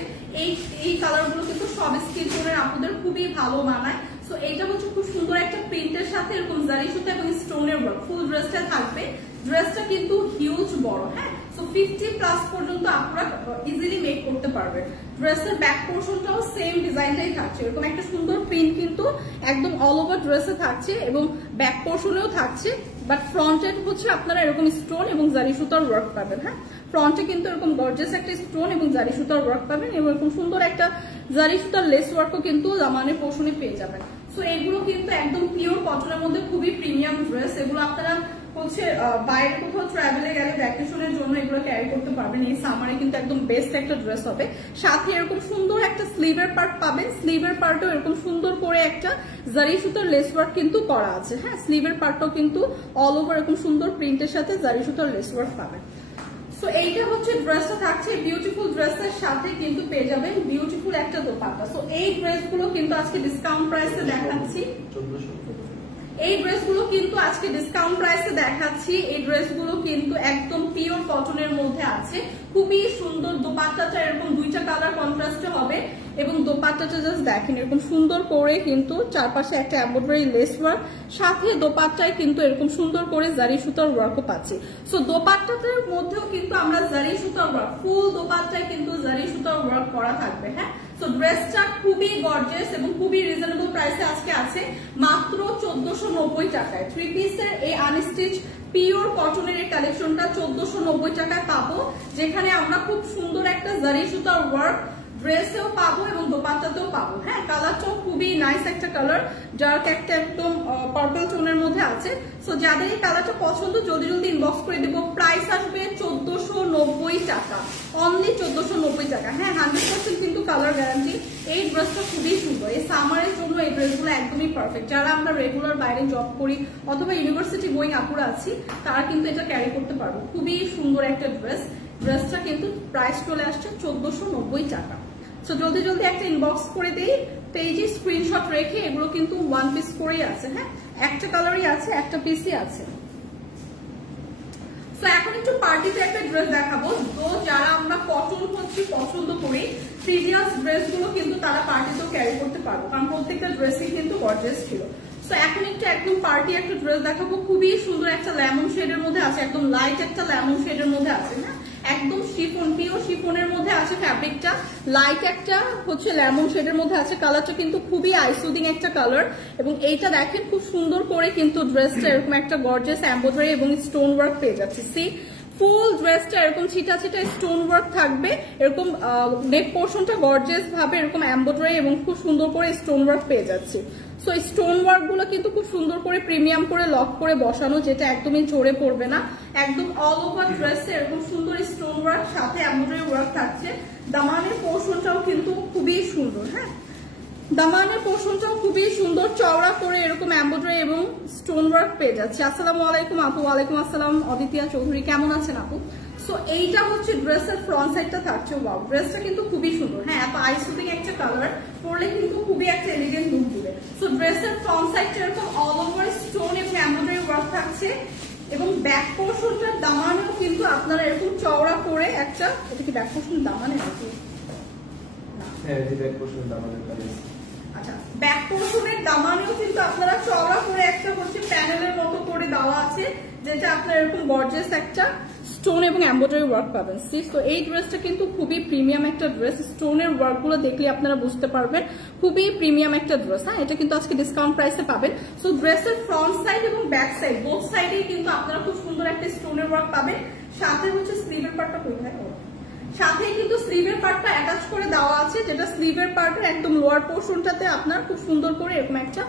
এই কালারগুলো কিন্তু সব স্কিন টোনের আপনাদের খুবই ভালো মানায়। সো এইটা হচ্ছে খুব সুন্দর একটা প্রিন্টের সাথে এরকম জারি সুতা এবং স্টোনের ওয়ার্ক ফুল ড্রেসটা থাকবে। ড্রেসটা কিন্তু হিউজ বড়। হ্যাঁ, সো 50+ পর্যন্ত আপনারা ইজিলি মেক করতে পারবেন। ড্রেসের ব্যাক পোর্শনটাও সেম ডিজাইনটাই থাকছে, এরকম একটা সুন্দর প্রিন্ট কিন্তু একদম অল ওভার ড্রেসে থাকছে এবং ব্যাক পোর্শনেও থাকছে। বাট ফ্রন্টে হচ্ছে আপনারা এরকম স্টোন এবং জারি সুতার ওয়ার্ক পাবেন। হ্যাঁ, ফ্রন্টে কিন্তু এরকম গর্জিয়াস একটা স্টোন এবং জারি সুতার ওয়ার্ক পাবেন এবং এরকম সুন্দর একটা জারি সুতার লেস ওয়ার্কও কিন্তু দামানের পোর্শনে পেয়ে যাবেন। সো এগুলো কিন্তু একদম পিওর কটনের মধ্যে খুবই প্রিমিয়াম ড্রেস। এগুলো আপনারা হচ্ছে বাইরে কোথাও ট্রাভেলে গেলে ভ্যাকেশনের জন্য এগুলো ক্যারি করতে পারবেন। এই সামারে কিন্তু একদম বেস্ট একটা ড্রেস হবে। সাথে এরকম সুন্দর একটা স্লিভের পার্ট পাবেন, স্লিভের পার্টও এরকম সুন্দর করে একটা জারি সুতার লেস ওয়ার্ক কিন্তু করা আছে। হ্যাঁ, স্লিভের পার্টও কিন্তু অল ওভার এরকম সুন্দর প্রিন্টের সাথে জারি সুতার লেস ওয়ার্ক পাবেন। সো এইটা হচ্ছে ড্রেসটা থাকছে। বিউটিফুল ড্রেসের সাথে কিন্তু পেয়ে যাবেন বিউটিফুল একটা দোপাট্টা। সো এই ড্রেসগুলো কিন্তু আজকে ডিসকাউন্ট প্রাইসে দেখাচ্ছি। এই ড্রেসগুলো কিন্তু আজকে ডিসকাউন্ট প্রাইসে দেখাচ্ছি। এই ড্রেসগুলো কিন্তু একদম পিওর কটনের মধ্যে আছে, খুবই সুন্দর। দোপাট্টাটা এরকম দুইটা কালার কন্ট্রাস্টে হবে এবং দোপাট্টাটা জাস্ট দেখেন এরকম সুন্দর করে কিন্তু চারপাশে একটা এমব্রয়ডারি লেস ওয়ার্ক, সাথে দোপাট্টায় কিন্তু এরকম সুন্দর করে জারি সুতার ওয়ার্কও পাচ্ছি। সো দোপাট্টাটার মধ্যেও কিন্তু আমরা জারি সুতার ওয়ার্ক, ফুল দোপাট্টায় কিন্তু জারি সুতার ওয়ার্ক করা থাকবে। হ্যাঁ, সো ড্রেসটা খুবই গর্জিয়াস এবং খুবই রিজনেবল প্রাইসে আজকে আছে মাত্র 1490 টাকায়। 3 পিসের এই আনস্টিচ পিওর কটনের এই কালেকশনটা 1490 টাকায় পাবো, যেখানে আমরা খুব সুন্দর একটা জারি সুতার ওয়ার্ক ড্রেসেও পাবো এবং দোপাট্টাতেও পাবো। হ্যাঁ, কালারটাও খুবই নাইস একটা কালার, ডার্ক একটা একদম পার্পল টোনের মধ্যে আছে। সো যাদের এই কালারটা পছন্দ জলদি জলদি ইনবক্স করে দেবো। প্রাইস আসবে 1490 টাকা, অনলি 1490 টাকা। হ্যাঁ, 100% কিন্তু কালার গ্যারান্টি। এই ড্রেসটা খুবই সুন্দর, এই সামারের জন্য এই ড্রেসগুলো একদমই পারফেক্ট। যারা আমরা রেগুলার বাইরে জব করি অথবা ইউনিভার্সিটি গোয়িং আপুরা আছি তারা কিন্তু এটা ক্যারি করতে পারবো। খুবই সুন্দর একটা ড্রেস। ড্রেসটা কিন্তু প্রাইস চলে আসছে 1490 টাকা। সো জলদি জলদি একটা ইনবক্স করে দিই, পেজে স্ক্রিনশট রেখে। এগুলো কিন্তু 1 পিস করেই আছে। হ্যাঁ, একটা কালারই আছে, একটা পিসই আছে। সো এখন একটু পার্টিতে একটা ড্রেস দেখাবো। তো যারা আমরা কটন হচ্ছে পছন্দ করি, সিরিয়াস ড্রেসগুলো কিন্তু তারা পার্টিতেও ক্যারি করতে পারবো, কারণ প্রত্যেকটা ড্রেসই কিন্তু গর্জিয়াস ছিল। সো এখন একটু একদম পার্টি একটা ড্রেস দেখাবো, খুবই সুন্দর একটা লেমন শেডের মধ্যে আছে, একদম লাইট একটা লেমন শেডের মধ্যে আছে। হ্যাঁ, একদম শিফন, পিওর শিফনের মধ্যে আছে ফ্যাব্রিকটা, লাইট একটা হচ্ছে লেমন শেডের মধ্যে আছে। কালারটা কিন্তু খুবই আইসুদিং একটা কালার এবং এইটা দেখেন খুব সুন্দর করে কিন্তু ড্রেসটা এরকম একটা গর্জিয়াস এমব্রয়ডারি এবং স্টোন ওয়ার্ক পেয়ে যাচ্ছে। সি ফুল ড্রেসটা এরকম ছিটা ছিটা স্টোন ওয়ার্ক থাকবে, এরকম নেক পোর্শনটা গর্জিয়াস ভাবে এরকম এমব্রয়ডারি এবং খুব সুন্দর করে স্টোন ওয়ার্ক পেয়ে যাচ্ছে। সো স্টোন ওয়ার্ক গুলো কিন্তু খুব সুন্দর করে প্রিমিয়াম করে লক করে বসানো, যেটা একদমই ঝরে পড়বে না। একদম অল ওভার ড্রেসে এরকম সুন্দর স্টোন ওয়ার্ক সাথে এমব্রয়ডারি ওয়ার্ক থাকছে। দামানের পোর্শনটাও কিন্তু খুবই সুন্দর। হ্যাঁ, দামানের পোর্শনটাও খুবই সুন্দর, চওড়া করে এরকম এমব্রয়ডারি এবং স্টোন ওয়ার্ক পেয়ে যাচ্ছে। আসসালামু আলাইকুম আপু। ওয়ালাইকুম আসসালাম অদিতিয়া চৌধুরী, কেমন আছেন আপু? সো এইটা হচ্ছে ড্রেসের ফ্রন্ট সাইডটা থাকছে। ওয়াও, ড্রেসটা কিন্তু খুবই সুন্দর। হ্যাঁ, এত আইসুদিং একটা কালার পরলে কিন্তু খুবই একটা এলিগেন্ট লুক দিবে। সো ড্রেসের ফ্রন্ট সাইডটা এরকম অল ওভার স্টোন এবং এমব্রয়ডারি থাকছে এবং ব্যাক পোর্শনটার দামানেও কিন্তু আপনারা এরকম চওড়া করে একটা, এটা কি ব্যাক পোর্শনের দামানে নাকি? হ্যাঁ, এই ব্যাক পোর্শনের দামানের কাজ। আচ্ছা, ব্যাক পোর্শনের দামানেও কিন্তু আপনারা চওড়া করে একটা হচ্ছে প্যানেলের মতো করে দেওয়া আছে, যেটা আপনারা এরকম গর্জিয়াস একটা স্টোন এবং এমব্রয়ডারি ওয়ার্ক পাবেন। তো এই ড্রেসটা কিন্তু খুবই প্রিমিয়াম একটা ড্রেস, স্টোনের ওয়ার্ক গুলো দেখলে আপনারা বুঝতে পারবেন খুবই প্রিমিয়াম একটা ড্রেস। হ্যাঁ, এটা কিন্তু আজকে ডিসকাউন্ট প্রাইসে পাবেন। সো ড্রেসের ফ্রন্ট সাইড এবং ব্যাক সাইড বোথ সাইডেই কিন্তু আপনারা খুব সুন্দর একটা স্টোনের ওয়ার্ক পাবেন। সাথে হচ্ছে স্লিভের পার্টটা কোথায়, সাথেই কিন্তু স্লিভের পার্টটা অ্যাটাচ করে দেওয়া আছে, যেটা স্লিভের পার্টের একদম লোয়ার পোর্শনটাতে আপনার খুব সুন্দর করে এরকম একটা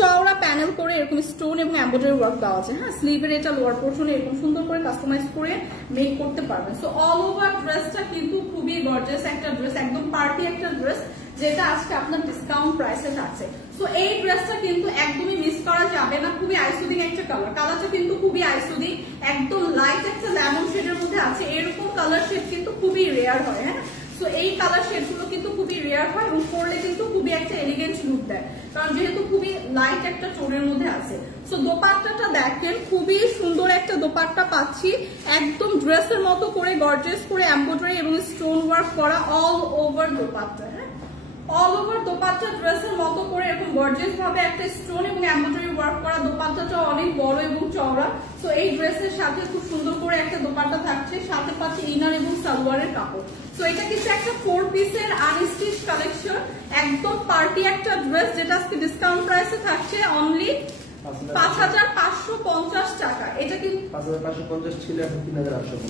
চওড়া প্যানেল করে এরকম স্টোন এবং এমব্রয়ডারি ওয়ার্ক দেওয়া আছে। হ্যাঁ, স্লিভের এটা লোয়ার পোর্শনে এরকম সুন্দর করে কাস্টমাইজ করে মেক করতে পারবেন। সো অল ওভার ড্রেসটা কিন্তু খুবই গর্জিয়াস একটা ড্রেস, একদম পার্টি একটা ড্রেস, যেটা আজকে আপনার ডিসকাউন্ট প্রাইসে থাকছে। সো এই ড্রেসটা কিন্তু একদমই মিস করা যাবে না, খুবই আইসুদিং একটা কালার, কালারটা কিন্তু খুবই আইসুদিং, একদম লাইট একটা লেমন শেডের মধ্যে আছে। এরকম কালার শেড কিন্তু খুবই রেয়ার হয়। হ্যাঁ, তো এই কালার শেড গুলো কিন্তু খুবই রেয়ার হয় এবং পরলে কিন্তু খুবই একটা এলিগেন্ট লুক দেয়, কারণ যেহেতু খুবই লাইট একটা টোনের মধ্যে আছে। সো দোপাট্টাটা দেখেন, খুবই সুন্দর একটা দোপাট্টা পাচ্ছি, একদম ড্রেসের মতো করে গর্জিয়াস করে এমব্রয়ডারি এবং স্টোন ওয়ার্ক করা অল ওভার দোপাট্টা। হ্যাঁ, অল ওভার দোপাট্টা ড্রেসের মতো করে এরকম গর্জিয়াস ভাবে একটা স্টোন এবং এমব্রয়ডারি ওয়ার্ক করা, দোপাট্টাটা অনেক বড় এবং চওড়া। সো এই ড্রেসের সাথে খুব সুন্দর করে একটা দোপাট্টা থাকছে, সাথে পাচ্ছে ইনার এবং সালোয়ারের কাপড়। সো এটা কিন্তু একটা 4 পিসের আনস্টিচ কালেকশন, একদম পার্টি একটা ড্রেস, যেটা আজকে ডিসকাউন্ট প্রাইসে থাকছে অনলি 5550 টাকা। এটা কিন্তু 5550 ছিল, এখন 3850।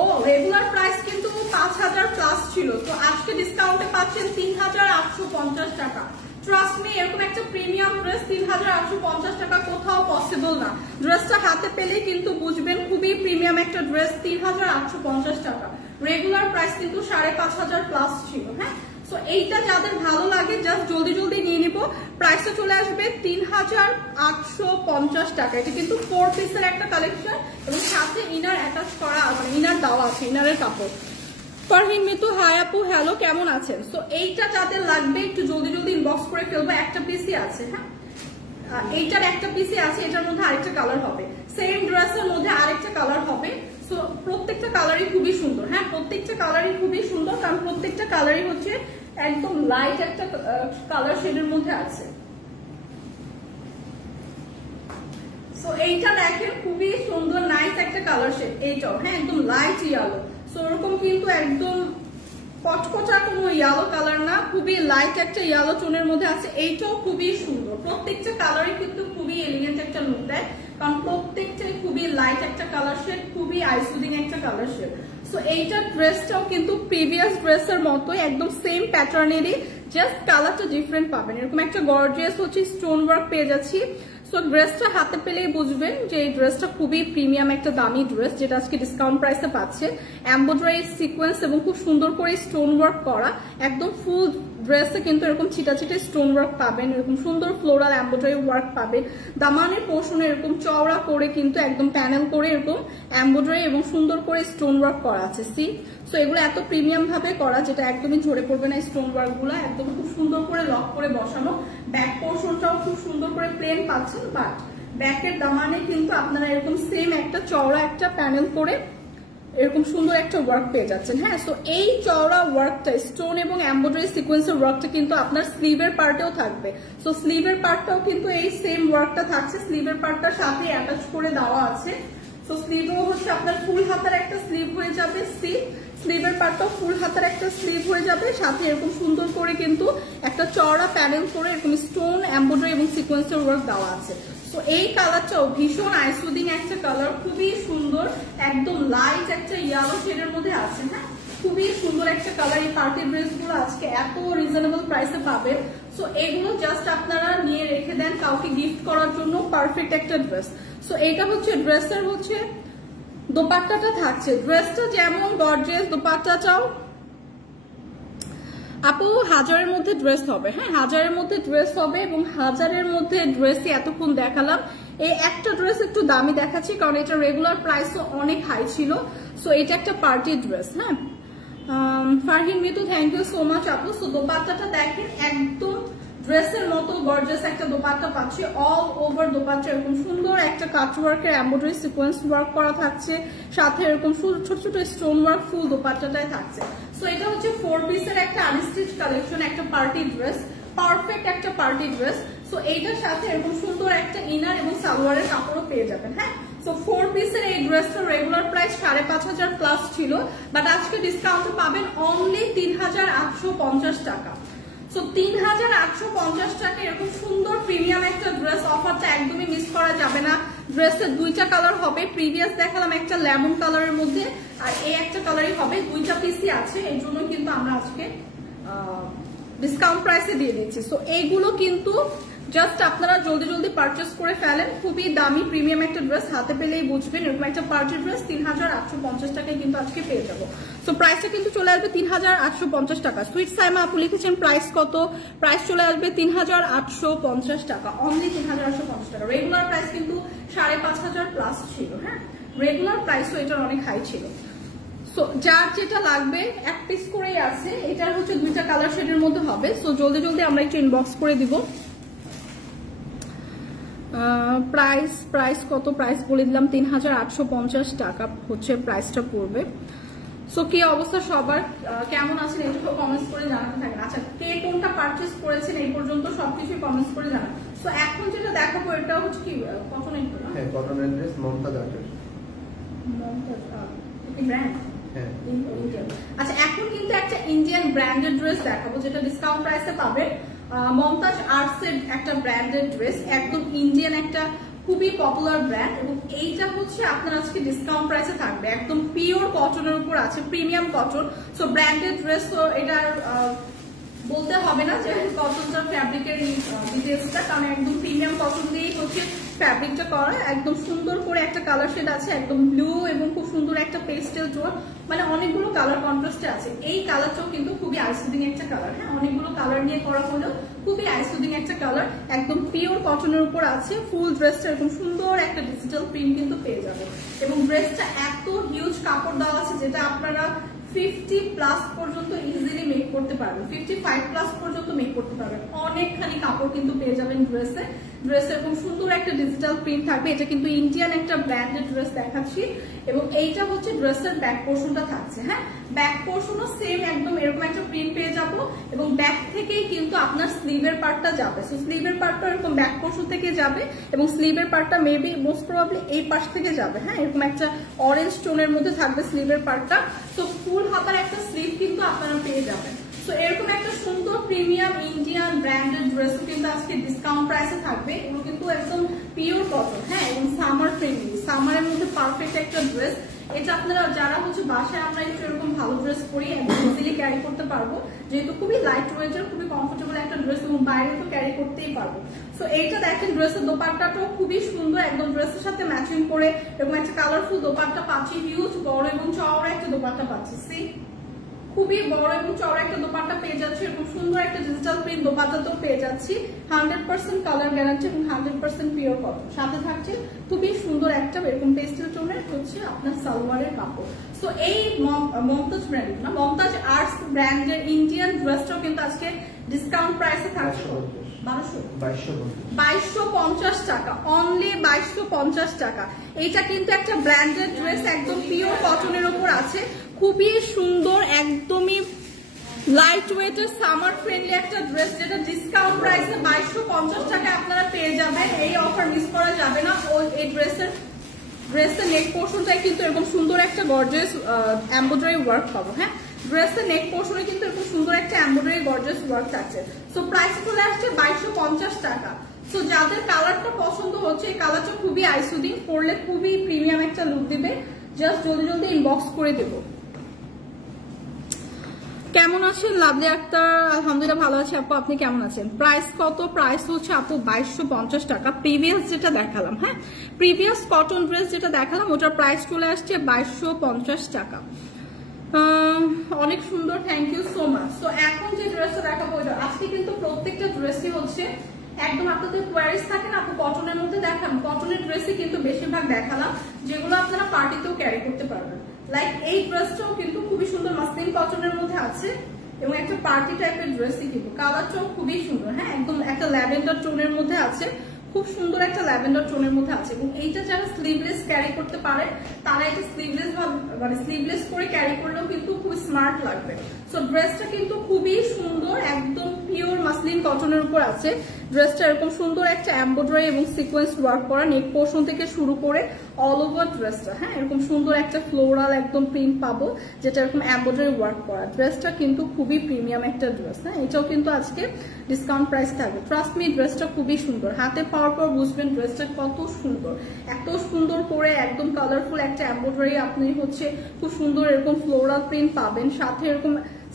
ও, রেগুলার প্রাইস কিন্তু 5000 প্লাস ছিল, তো আজকে ডিসকাউন্টে পাচ্ছেন 3850 টাকা। ট্রাস্ট মি, এরকম একটা প্রিমিয়াম ড্রেস 3850 টাকা কোথাও পসিবল না। ড্রেসটা হাতে পেলেই কিন্তু বুঝবেন খুবই প্রিমিয়াম একটা ড্রেস। 3850 টাকা, রেগুলার প্রাইস কিন্তু 5500 প্লাস ছিল। হ্যাঁ, সো এইটা যাদের ভালো লাগে জাস্ট জলদি জলদি নিয়ে নিব। প্রাইসটা চলে আসবে 3850 টাকা। এটা কিন্তু 4 পিসের একটা কালেকশন এবং সাথে ইনার অ্যাটাচ করা, মানে ইনার দেওয়া আছে, ইনারের কাপড়। ফারহিন মিতু, হাই আপু, হ্যালো, কেমন আছেন? সো এইটা যাদের লাগবে একটু জলদি জলদি ইনবক্স করে ফেলবো। একটা পিসই আছে। হ্যাঁ, এইটার একটা পিসই আছে, এটার মধ্যে আরেকটা কালার হবে, সেম ড্রেসের মধ্যে আরেকটা কালার হবে। সো প্রত্যেকটা কালারই খুবই সুন্দর। হ্যাঁ, প্রত্যেকটা কালারই খুবই সুন্দর, কারণ প্রত্যেকটা কালারই হচ্ছে একদম লাইট একটা কালার শেডের মধ্যে আছে। সো এইটা দেখেন খুবই সুন্দর নাইস একটা কালার শেড, এইটাও। হ্যাঁ, একদম লাইট ইয়েলো। সো ওরকম কিন্তু একদম কচকচা কোনো ইয়েলো কালার না, খুবই লাইট একটা ইয়েলো টোনের মধ্যে আছে। এইটাও খুবই সুন্দর, প্রত্যেকটা কালারই কিন্তু খুবই এলিগেন্ট একটা লুক দেয়, কারণ প্রত্যেকটাই খুবই লাইট একটা কালার শেড, খুবই আইসুদিং একটা কালার শেড। সো এইটার ড্রেসটাও কিন্তু প্রিভিয়াস ড্রেসের মতোই একদম সেম প্যাটার্নেরই, জাস্ট কালারটা ডিফারেন্ট পাবেন। এরকম একটা গর্জিয়াস হচ্ছে স্টোন ওয়ার্ক পেয়ে যাচ্ছি। সো ড্রেসটা হাতে পেলেই বুঝবেন যে এই ড্রেসটা খুবই প্রিমিয়াম একটা দামি ড্রেস, যেটা আজকে ডিসকাউন্ট প্রাইসে পাচ্ছে। এমব্রয়ডারি সিকোয়েন্স এবং খুব সুন্দর করে স্টোন ওয়ার্ক করা, একদম ফুল ড্রেসে কিন্তু এরকম ছিটা ছিটে স্টোন ওয়ার্ক পাবেন, এরকম সুন্দর ফ্লোরাল এমব্রয়ডারি ওয়ার্ক পাবেন। দামানের পোর্শনে এরকম চওড়া করে কিন্তু একদম প্যানেল করে এরকম এমব্রয়ডারি এবং সুন্দর করে স্টোন ওয়ার্ক করা আছে। সি, সো এগুলো এত প্রিমিয়াম ভাবে করা, যেটা একদমই ঝরে পড়বে না। স্টোন ওয়ার্ক গুলো একদম খুব সুন্দর করে লক করে বসানো। ব্যাক পোর্শনটাও খুব সুন্দর করে প্লেন পাচ্ছেন, বাট ব্যাকের দামানে কিন্তু আপনারা এরকম সেম একটা চওড়া একটা প্যানেল করে এরকম সুন্দর একটা ওয়ার্ক পেয়ে যাচ্ছেন। হ্যাঁ, সো এই চওড়া ওয়ার্কটা স্টোন এবং এমব্রয়ডারি সিকোয়েন্সের ওয়ার্কটা কিন্তু আপনার স্লিভের পার্টেও থাকবে। সো স্লিভের পার্টটাও কিন্তু এই সেম ওয়ার্কটা থাকছে, স্লিভের পার্টটার সাথে অ্যাটাচ করে দেওয়া আছে। সো স্লিভও হচ্ছে আপনার ফুল হাতার একটা স্লিভ হয়ে যাবে। স্লিভের পার্টটাও ফুল হাতার একটা স্লিভ হয়ে যাবে, সাথে এরকম সুন্দর করে কিন্তু একটা চওড়া প্যানেল করে এরকম স্টোন এমব্রয়ডারি এবং সিকোয়েন্সের ওয়ার্ক দেওয়া আছে। তো এই কালারটাও ভীষণ আইসুদিং একটা কালার, খুবই সুন্দর, একদম লাইট একটা ইয়েলো শেডের মধ্যে আছে। হ্যাঁ, খুবই সুন্দর একটা কালার। এই পার্টি ড্রেস গুলো আজকে এত রিজনেবল প্রাইসে পাবেন। সো এগুলো জাস্ট আপনারা নিয়ে রেখে দেন কাউকে গিফট করার জন্য, পারফেক্ট একটা ড্রেস। সো এইটা হচ্ছে ড্রেসের হচ্ছে দোপাট্টাটা থাকছে। ড্রেসটা যেমন গর্জিয়াস, দোপাট্টাটাও আপু হাজারের মধ্যে ড্রেস হবে। হ্যাঁ, হাজারের মধ্যে ড্রেস হবে এবং হাজারের মধ্যে ড্রেসই এতক্ষণ দেখালাম। এই একটা ড্রেস একটু দামি দেখাচ্ছি, কারণ এটা রেগুলার প্রাইসও অনেক হাই ছিল। সো এটা একটা পার্টি ড্রেস। হ্যাঁ, Farhin Mitu, thank you so much আপু। সো দোপাট্টাটা দেখেন একদম ড্রেসের মতো গর্জিয়াস একটা দোপাট্টা পাচ্ছি। অল ওভার দোপাট্টা এরকম সুন্দর একটা কাটওয়ার্কের এমব্রয়ডারি সিকোয়েন্স ওয়ার্ক করা থাকছে, সাথে এরকম ছোট ছোট স্টোন ওয়ার্ক ফুল দোপাট্টাটাই থাকছে। সো এটা হচ্ছে 4 পিসের একটা আনস্টিচ কালেকশন, একটা পার্টি ড্রেস, পারফেক্ট একটা পার্টি ড্রেস। সো এইটার সাথে এরকম সুন্দর একটা ইনার এবং সালোয়ারের কাপড়ও পেয়ে যাবেন। হ্যাঁ, সো 4 পিসের এই ড্রেসটা রেগুলার প্রাইস 5,500 প্লাস ছিল, বাট আজকে ডিসকাউন্ট পাবেন অনলি 3,850 টাকা। সো 3,850 টাকা এরকম সুন্দর প্রিমিয়াম একটা ড্রেস, অফারটা একদমই মিস করা যাবে না। ড্রেসের দুইটা কালার হবে, প্রিভিয়াস দেখালাম একটা লেমন কালারের মধ্যে, আর এই একটা কালারই হবে, দুইটা পিসই আছে, এই জন্য কিন্তু আমরা আজকে ডিসকাউন্ট প্রাইসে দিয়ে দিচ্ছি। সো এইগুলো কিন্তু জাস্ট আপনারা জলদি জলদি পারচেস করে ফেলেন, খুবই দামি প্রিমিয়াম একটা ড্রেস, হাতে পেলেই বুঝবেন এরকম একটা পার্টি ড্রেস 3,850 টাকায় কিন্তু আজকে পেয়ে যাবো। সো প্রাইসটা কিন্তু চলে আসবে 3,850 টাকা। সুইট সাইমা আপু লিখেছেন প্রাইস কত, প্রাইস চলে আসবে 3,850 টাকা, অনলি 3,850 টাকা। রেগুলার প্রাইস কিন্তু 5,500 প্লাস ছিল। হ্যাঁ, রেগুলার প্রাইসও এটার অনেক হাই ছিল। সো যার যেটা লাগবে এক পিস করেই আছে, এটার হচ্ছে দুইটা কালার শেডের মধ্যে হবে। সো জলদি জলদি আমরা একটু ইনবক্স করে দিব। প্রাইস কত, প্রাইস বলে দিলাম 3,850 টাকা হচ্ছে প্রাইসটা পড়বে। সো কি অবস্থা সবার, কেমন আছেন একটু কমেন্টস করে জানাতে থাকেন। আচ্ছা, কে কোনটা পারচেস করেছেন এই পর্যন্ত সবকিছু কমেন্টস করে জানান। সো এখন যেটা দেখাবো এটা হচ্ছে কি কটনের, হ্যাঁ কটনের ড্রেস, মমতাজ আর্টের। মমতাজ ব্র্যান্ড। হ্যাঁ, আচ্ছা, এখন কিন্তু একটা ইন্ডিয়ান ব্র্যান্ডেড ড্রেস দেখাবো যেটা ডিসকাউন্ট প্রাইসে পাবেন। মমতাজ আর্টস এর একটা ব্র্যান্ডেড ড্রেস, একদম ইন্ডিয়ান একটা খুবই পপুলার ব্র্যান্ড, এবং এইটা হচ্ছে আপনার আজকে ডিসকাউন্ট প্রাইসে থাকবে, একদম পিওর কটনের উপর আছে, premium cotton. So branded dress, তো এটার বলতে হবে না যে কটনটা ফ্যাব্রিকের ডিটেলসটা, কারণ একদম প্রিমিয়াম কটন দিয়েই হচ্ছে ফ্যাব্রিকটা করা। একদম সুন্দর করে একটা কালার শেড আছে, একদম ব্লু এবং খুব সুন্দর একটা পেস্টেল টোন, মানে অনেকগুলো কালার কন্ট্রাস্টে আছে। এই কালারটাও কিন্তু খুবই আইসুদিং একটা কালার। হ্যাঁ, অনেকগুলো কালার নিয়ে করা হলেও খুবই আইসুদিং একটা কালার, একদম পিওর কটনের উপর আছে। ফুল ড্রেসটা এরকম সুন্দর একটা ডিজিটাল প্রিন্ট কিন্তু পেয়ে যাবে, এবং ড্রেসটা এত হিউজ কাপড় দেওয়া আছে যেটা আপনারা 50 প্লাস পর্যন্ত ইজিলি মেক করতে পারবেন, 55 প্লাস পর্যন্ত মেক করতে পারবেন। অনেকখানি কাপড় কিন্তু পেয়ে যাবেন ড্রেসে। ড্রেসে এরকম সুন্দর একটা ডিজিটাল প্রিন্ট থাকবে। এটা কিন্তু ইন্ডিয়ান একটা ব্র্যান্ডেড ড্রেস দেখাচ্ছি, এবং এইটা হচ্ছে ড্রেসের ব্যাক পোর্শনটা থাকছে। হ্যাঁ, ব্যাক পোর্শনও সেম একদম এরকম একটা প্রিন্ট পেয়ে যাবো, এবং ব্যাক থেকেই কিন্তু আপনার স্লিভের পার্টটা যাবে। সো স্লিভের পার্টটা এরকম ব্যাক পোর্শন থেকে যাবে, এবং স্লিভের পার্টটা মেবি মোস্ট প্রবাবলি এই পাশ থেকে যাবে। হ্যাঁ, এরকম একটা অরেঞ্জ টোনের মধ্যে থাকবে স্লিভের পার্টটা। সো ফুল হাতার একটা স্লিভ কিন্তু আপনারা পেয়ে যাবেন। সো এরকম একটা সুন্দর প্রিমিয়াম ইন্ডিয়ান ব্র্যান্ডেড ড্রেসও কিন্তু আজকে ডিসকাউন্ট প্রাইসে থাকবে। এগুলো কিন্তু একদম পিওর কটন। হ্যাঁ, এবং সামার ফ্রেন্ডলি, সামারের মধ্যে পারফেক্ট একটা ড্রেস। এটা আপনারা যারা হচ্ছে বাসায় আমরা একটু এরকম ভালো ড্রেস পরি, একদম ইজিলি ক্যারি করতে পারবো, যেহেতু খুবই লাইট ওয়েটের, খুবই কমফোর্টেবল একটা ড্রেস, এবং বাইরে তো ক্যারি করতেই পারবো। সো এইটা দেখেন, ড্রেসের দোপাট্টাটাও খুবই সুন্দর, একদম ড্রেসের সাথে ম্যাচিং করে এরকম একটা কালারফুল দোপাট্টা পাচ্ছি। হিউজ বড় এবং চওড়া একটা দোপাট্টা পাচ্ছি। সি, খুবই বড় এবং চওড়া একটা দোপাট্টা পেয়ে যাচ্ছি, এরকম সুন্দর একটা ডিজিটাল প্রিন্ট দোপাট্টাতেও পেয়ে যাচ্ছি। 100% কালার গ্যারান্টি এবং 100% পিওর কটন। সাথে থাকছে খুবই সুন্দর একটা এরকম পেস্টেল টোনের হচ্ছে আপনার সালোয়ারের কাপড়। সো এই মমতাজ ব্র্যান্ড না, মমতাজ আর্টস ব্র্যান্ডের ইন্ডিয়ান ড্রেসটাও কিন্তু আজকে ডিসকাউন্ট প্রাইসে থাকছে 2250 টাকা, অনলি 2250 টাকা। এটা কিন্তু একটা ব্র্যান্ডেড ড্রেস, একদম পিওর কটনের উপর আছে, খুবই সুন্দর, একদমই লাইট ওয়েটের সামার ফ্রেন্ডলি একটা ড্রেস, যেটা ডিসকাউন্ট প্রাইসে 2250 টাকায় আপনারা পেয়ে যাবেন। এই অফার মিস করা যাবে না। এই ড্রেসের নেক পোর্শনটাই কিন্তু এরকম সুন্দর একটা গর্জিয়াস এমব্রয়ডারি ওয়ার্ক পাবো। হ্যাঁ, ড্রেসের নেক পোর্শনে কিন্তু এরকম সুন্দর একটা এমব্রয়ডারি গর্জিয়াস ওয়ার্ক থাকছে। সো প্রাইস চলে আসছে 2250 টাকা। সো যাদের কালারটা পছন্দ হচ্ছে, এই কালারটা খুবই আইসুদিং, পরলে খুবই প্রিমিয়াম একটা লুক দিবে। জাস্ট জলদি জলদি ইনবক্স করে দেবো। কেমন আছেন লাভলি আক্তার? আলহামদুলিল্লাহ ভালো আছে আপু, আপনি কেমন আছেন? প্রাইস কত? প্রাইস হচ্ছে আপু 2250 টাকা। প্রিভিয়াস যেটা দেখালাম, হ্যাঁ প্রিভিয়াস কটন ড্রেস যেটা দেখালাম ওটার প্রাইস চলে আসছে 2250 টাকা। অনেক সুন্দর, থ্যাংক ইউ সো মাচ। তো এখন যে ড্রেসটা দেখাবো ওইটা আজকে কিন্তু প্রত্যেকটা ড্রেসই হচ্ছে একদম আপনাদের কোয়ারিজ থাকে না আপু কটনের মধ্যে দেখান, কটনের ড্রেসই কিন্তু বেশিরভাগ দেখালাম, যেগুলো আপনারা পার্টিতেও ক্যারি করতে পারবেন। লাইক এই ড্রেসটাও কিন্তু খুবই সুন্দর মাসলিন কটনের মধ্যে আছে, এবং একটা পার্টি টাইপের ড্রেসই কিন্তু কালারটাও খুবই সুন্দর। হ্যাঁ, একদম একটা ল্যাভেন্ডার টোনের মধ্যে আছে, খুব সুন্দর একটা ল্যাভেন্ডার টোনের মধ্যে আছে। এবং এইটা যারা স্লিভলেস ক্যারি করতে পারে তারা এটা স্লিভলেস মানে স্লিভলেস করে ক্যারি করলেও কিন্তু খুব স্মার্ট লাগবে। সো ড্রেসটা কিন্তু খুবই সুন্দর, একদম পিওর মাসলিন কটনের উপর আছে। ড্রেসটা এরকম সুন্দর একটা এমব্রয়ডারি এবং সিকোয়েন্স ওয়ার্ক করা, নেক পোর্শন থেকে শুরু করে অল ওভার ড্রেসটা। হ্যাঁ, এরকম সুন্দর একটা ফ্লোরাল একদম প্রিন্ট পাবো, যেটা এরকম এমব্রয়ডারি ওয়ার্ক করা। ড্রেসটা কিন্তু খুবই প্রিমিয়াম একটা ড্রেস। হ্যাঁ, এটাও কিন্তু আজকে ডিসকাউন্ট প্রাইস থাকবে। ট্রাস্ট মি, ড্রেসটা খুবই সুন্দর। হাতে পাওয়ার পর বুঝবেন ড্রেসটা কত সুন্দর, এত সুন্দর করে একদম কালারফুল একটা এমব্রয়ডারি আপনি হচ্ছে খুব সুন্দর এরকম ফ্লোরাল প্রিন্ট পাবেন, সাথে এরকম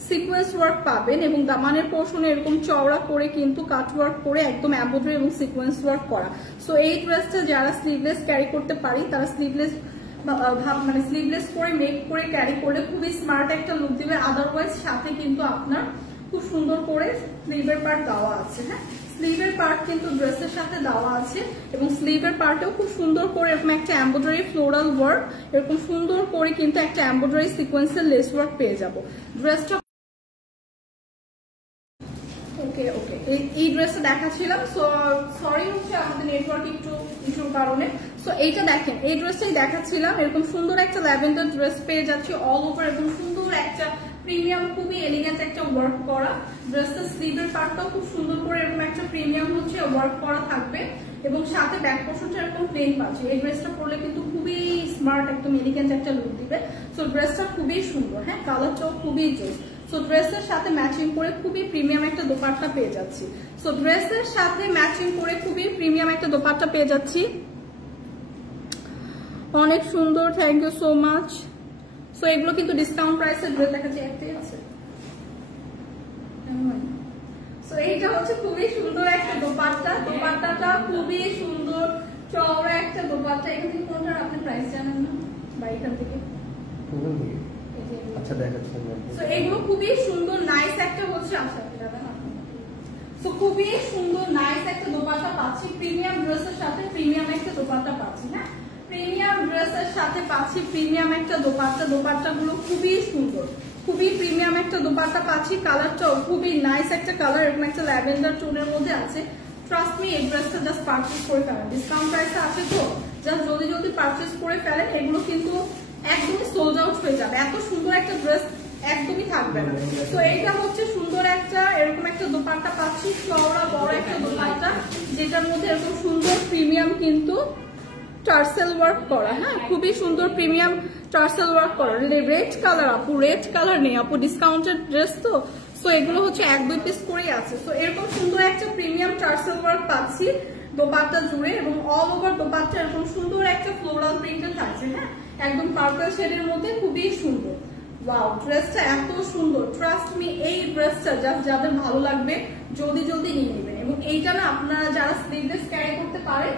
সিকোয়েন্স ওয়ার্ক পাবেন এবং দামানের পোর্শনে এরকম চওড়া করে কিন্তু কাট ওয়ার্ক করে একদম এমব্রয়ডারি এবং সিকোয়েন্স ওয়ার্ক করা। সো এই ড্রেসটা যারা স্লিভলেস ক্যারি করতে পারি তারা স্লিভলেস মানে স্লিভলেস করে মেক করে ক্যারি করলে খুবই স্মার্ট একটা লুক দিবে। আদারওয়াইজ সাথে কিন্তু আপনার খুব সুন্দর করে স্লিভের পার্ট দেওয়া আছে। হ্যাঁ, স্লিভের পার্ট কিন্তু ড্রেসের সাথে দেওয়া আছে এবং স্লিভের পার্টেও খুব সুন্দর করে এরকম একটা এমব্রয়ডারি ফ্লোরাল ওয়ার্ক, এরকম সুন্দর করে কিন্তু একটা এমব্রয়ডারি সিকোয়েন্সের লেস ওয়ার্ক পেয়ে যাবো। ড্রেসটা ওকে ওকে এই ড্রেসটা দেখাচ্ছিলাম। সো সরি হচ্ছে আমাদের নেটওয়ার্ক একটু ইস্যুর কারণে। সো এইটা দেখেন, এই ড্রেসটাই দেখাচ্ছিলাম। এরকম সুন্দর একটা ল্যাভেন্ডার ড্রেস পেয়ে যাচ্ছি অল ওভার, এবং সুন্দর একটা প্রিমিয়াম খুবই এলিগেন্ট একটা ওয়ার্ক করা। ড্রেসটা স্লিভের পার্টটাও খুব সুন্দর করে এরকম একটা প্রিমিয়াম হচ্ছে ওয়ার্ক করা থাকবে এবং সাথে ব্যাক পোর্শনটা এরকম প্লেন পাচ্ছে। এই ড্রেসটা পরলে কিন্তু খুবই স্মার্ট একদম এলিগেন্ট একটা লুক দিবে। সো ড্রেসটা খুবই সুন্দর। হ্যাঁ, কালারটাও খুবই জোস। সো ড্রেসের সাথে ম্যাচিং করে খুবই প্রিমিয়াম একটা দোপাট্টা পেয়ে যাচ্ছি। সো ড্রেসের সাথে ম্যাচিং করে খুবই প্রিমিয়াম একটা দোপাট্টা পেয়ে যাচ্ছি, অনেক সুন্দর। Thank you so much. So এগুলো কিন্তু ডিসকাউন্ট প্রাইসের ড্রেস দেখাচ্ছি, একটাই আছে। সো এইটা হচ্ছে খুবই সুন্দর একটা দোপাট্টা, দোপাট্টাটা খুবই সুন্দর চওড়া একটা দোপাট্টা। এখান থেকে কোনটার আপনি প্রাইস জানেন না বা এখান থেকে? আচ্ছা, দেখাচ্ছি। সো এগুলো খুবই সুন্দর নাইস একটা হচ্ছে। আচ্ছা, সো খুবই সুন্দর নাইস একটা দোপাট্টা পাচ্ছি প্রিমিয়াম ড্রেসের সাথে। প্রিমিয়াম একটা দোপাট্টা পাচ্ছি। হ্যাঁ, প্রিমিয়াম ড্রেসের সাথে পাচ্ছি প্রিমিয়াম একটা দোপাট্টা। দোপাট্টাগুলো খুবই সুন্দর, খুবই প্রিমিয়াম একটা দোপাট্টা পাচ্ছি। কালারটাও খুবই নাইস একটা কালার, এরকম একটা ল্যাভেন্ডার টোনের মধ্যে আছে। ট্রাস্ট মি, এই ড্রেসটা জাস্ট পারচেজ করে ফেলেন, ডিসকাউন্ট প্রাইসে আছে তো জাস্ট জলদি জলদি পারচেজ করে ফেলেন। এগুলো কিন্তু একদমই সোল্ড আউট হয়ে যাবে, এত সুন্দর একটা ড্রেস একদমই থাকবে না। তো এইটা হচ্ছে সুন্দর একটা এরকম একটা দোপাট্টা পাচ্ছি, চওড়া বড় একটা দোপাট্টা, যেটার মধ্যে এরকম সুন্দর প্রিমিয়াম কিন্তু টার্সেল ওয়ার্ক করা। হ্যাঁ, খুবই সুন্দর প্রিমিয়াম টার্সেল ওয়ার্ক করা। রেড কালার আপু, রেড কালার নেই আপু, ডিসকাউন্টেড ড্রেস তো। সো এগুলো হচ্ছে 1-2 পিস করেই আছে। সো এরকম সুন্দর একটা প্রিমিয়াম টার্সেল ওয়ার্ক পাচ্ছি দোপাট্টা জুড়ে এবং অল ওভার দোপাট্টা এরকম সুন্দর একটা ফ্লোরাল প্রিন্টেড থাকছে। হ্যাঁ, একদম পার্পল শেডের মধ্যে খুবই সুন্দর। ওয়াও, ড্রেসটা এত সুন্দর। ট্রাস্ট মি, এই ড্রেসটা জাস্ট যাদের ভালো লাগবে জলদি জলদি নিয়ে নেবেন। এবং এইটা না আপনারা যারা স্লিভলেস ক্যারি করতে পারে,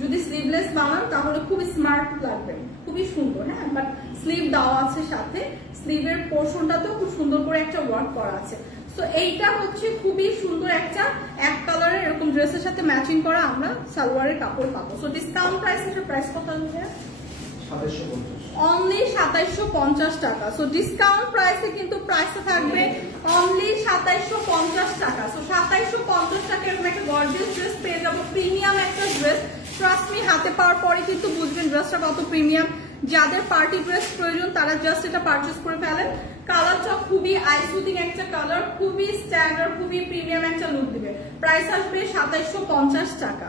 যদি স্লিভলেস বানান তাহলে খুব স্মার্ট লাগবে, খুবই সুন্দর। হ্যাঁ, বাট স্লিভ দেওয়া আছে সাথে, স্লিভের পোর্শনটাতেও খুব সুন্দর করে একটা ওয়ার্ক করা আছে। সো এইটা হচ্ছে খুবই সুন্দর একটা এক কালারের এরকম ড্রেসের সাথে ম্যাচিং করা আমরা সালোয়ারের কাপড় পাবো। সো ডিসকাউন্ট প্রাইস, প্রাইস কত হবে? অনলি 2750 টাকা। সো ডিসকাউন্ট প্রাইসে কিন্তু প্রাইসটা থাকবে অনলি 2750 টাকা। সো 2750 টাকা এরকম একটা গর্জিয়াস ড্রেস পেয়ে যাবো, প্রিমিয়াম একটা ড্রেস। ট্রাস্ট মি, হাতে পাওয়ার পরে কিন্তু বুঝবেন ড্রেসটা কত প্রিমিয়াম। যাদের পার্টি ড্রেস প্রয়োজন তারা জাস্ট এটা পারচেজ করে ফেলেন। কালারটা খুবই আই সুদিং একটা কালার, খুবই স্ট্যান্ডার্ড, খুবই প্রিমিয়াম একটা লুক দিবে। প্রাইস আসবে 2750 টাকা।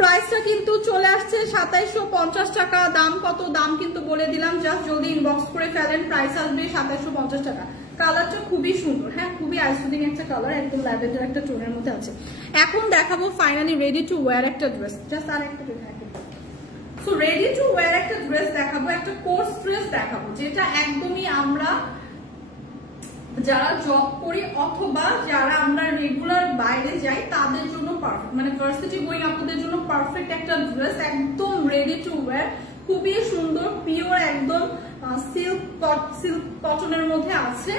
প্রাইসটা কিন্তু চলে আসছে 2750 টাকা। দাম কত, দাম কিন্তু বলে দিলাম, জাস্ট জলদি ইনবক্স করে ফেলেন। প্রাইস আসবে 2750 টাকা। কালারটা খুবই সুন্দর। হ্যাঁ, খুবই আইসুদিং একটা কালার, একদম ল্যাভেন্ডার একটা টোনের মধ্যে আছে। এখন দেখাবো ফাইনালি রেডি টু ওয়্যার একটা ড্রেস। জাস্ট আর একটা সো রেডি টু ওয়্যার একটা ড্রেস দেখাবো, একটা কোর্স ড্রেস দেখাবো, যেটা একদমই আমরা যারা জব করি অথবা যারা আমরা রেগুলার বাইরে যাই তাদের জন্য পারফেক্ট, মানে ভার্সিটি গোয়িং আপুদের জন্য পারফেক্ট একটা ড্রেস, একদম রেডি টু ওয়্যার, খুবই সুন্দর পিওর একদম সিল্ক কটনের মধ্যে আছে।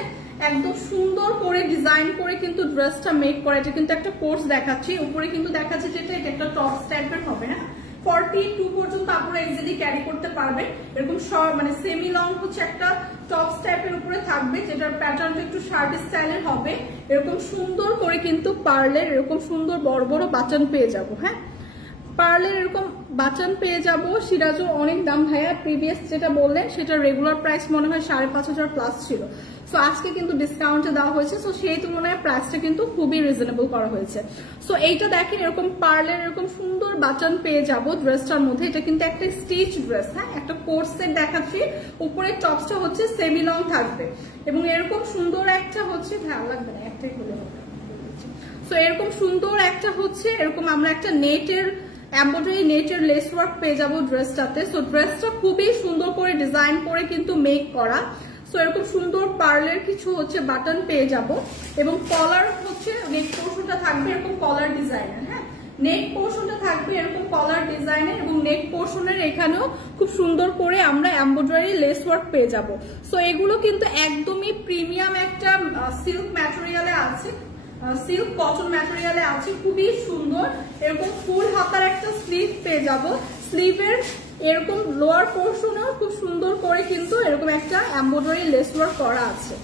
একদম সুন্দর করে ডিজাইন করে কিন্তু ড্রেসটা মেক করা। এটা কিন্তু একটা কোর্স দেখাচ্ছি, উপরে কিন্তু দেখাচ্ছি যেটা এটা একটা টপ টাইপের হবে। হ্যাঁ, 42 পর্যন্ত আপনারা ইজিলি ক্যারি করতে পারবেন। এরকম মানে সেমি লং হচ্ছে একটা টপস টাইপের উপরে থাকবে, যেটার প্যাটার্নটা একটু শার্ট স্টাইলের হবে। এরকম সুন্দর করে কিন্তু পার্লের এরকম সুন্দর বড় বড় বাটন পেয়ে যাব। হ্যাঁ, পার্লের এরকম বাটন পেয়ে যাব। সিরাজও অনেক দাম ভাইয়া, প্রিভিয়াস যেটা বললেন সেটা রেগুলার প্রাইস মনে হয় 5,500 প্লাস ছিল। সো আজকে কিন্তু ডিসকাউন্টে দেওয়া হয়েছে, সো সেই তুলনায় প্রাইসটা কিন্তু খুবই রিজনেবল করা হয়েছে। সো এইটা দেখেন এরকম পার্লের এরকম সুন্দর বাটন পেয়ে যাব ড্রেসটার মধ্যে। এটা কিন্তু একটা স্টিচ ড্রেস, হ্যাঁ, একটা কোট সেট দেখাচ্ছি। উপরে টপসটা হচ্ছে সেমি লং থাকবে এবং এরকম সুন্দর একটা হচ্ছে, ভালো লাগবে না একটাই হলে হবে। সো এরকম সুন্দর একটা হচ্ছে এরকম আমরা একটা নেটের এমব্রয়ডারি নেটের লেস ওয়ার্ক পেয়ে যাবো ড্রেসটাতে। সো ড্রেসটা খুবই সুন্দর করে ডিজাইন করে কিন্তু মেক করা। সো এরকম সুন্দর পার্লের কিছু হচ্ছে বাটন পেয়ে যাব এবং কলার হচ্ছে নেক পোর্শনটা থাকবে এরকম কলার ডিজাইনের। হ্যাঁ, নেক পোর্শনটা থাকবে এরকম কলার ডিজাইনের এবং নেক পোর্শনের এখানেও খুব সুন্দর করে আমরা এমব্রয়ডারি লেস ওয়ার্ক পেয়ে যাব। সো এগুলো কিন্তু একদমই প্রিমিয়াম একটা সিল্ক ম্যাটেরিয়ালে আছে, সিল্ক কটন ম্যাটেরিয়ালে আছে, খুবই সুন্দর। এরকম ফুল হাতার একটা স্লিভ পেয়ে যাব। স্লিভের এরকম লোয়ার পোর্শনেও খুব সুন্দর করে কিন্তু এরকম একটা এমব্রয়ডারি লেস ওয়ার্ক করা আছে।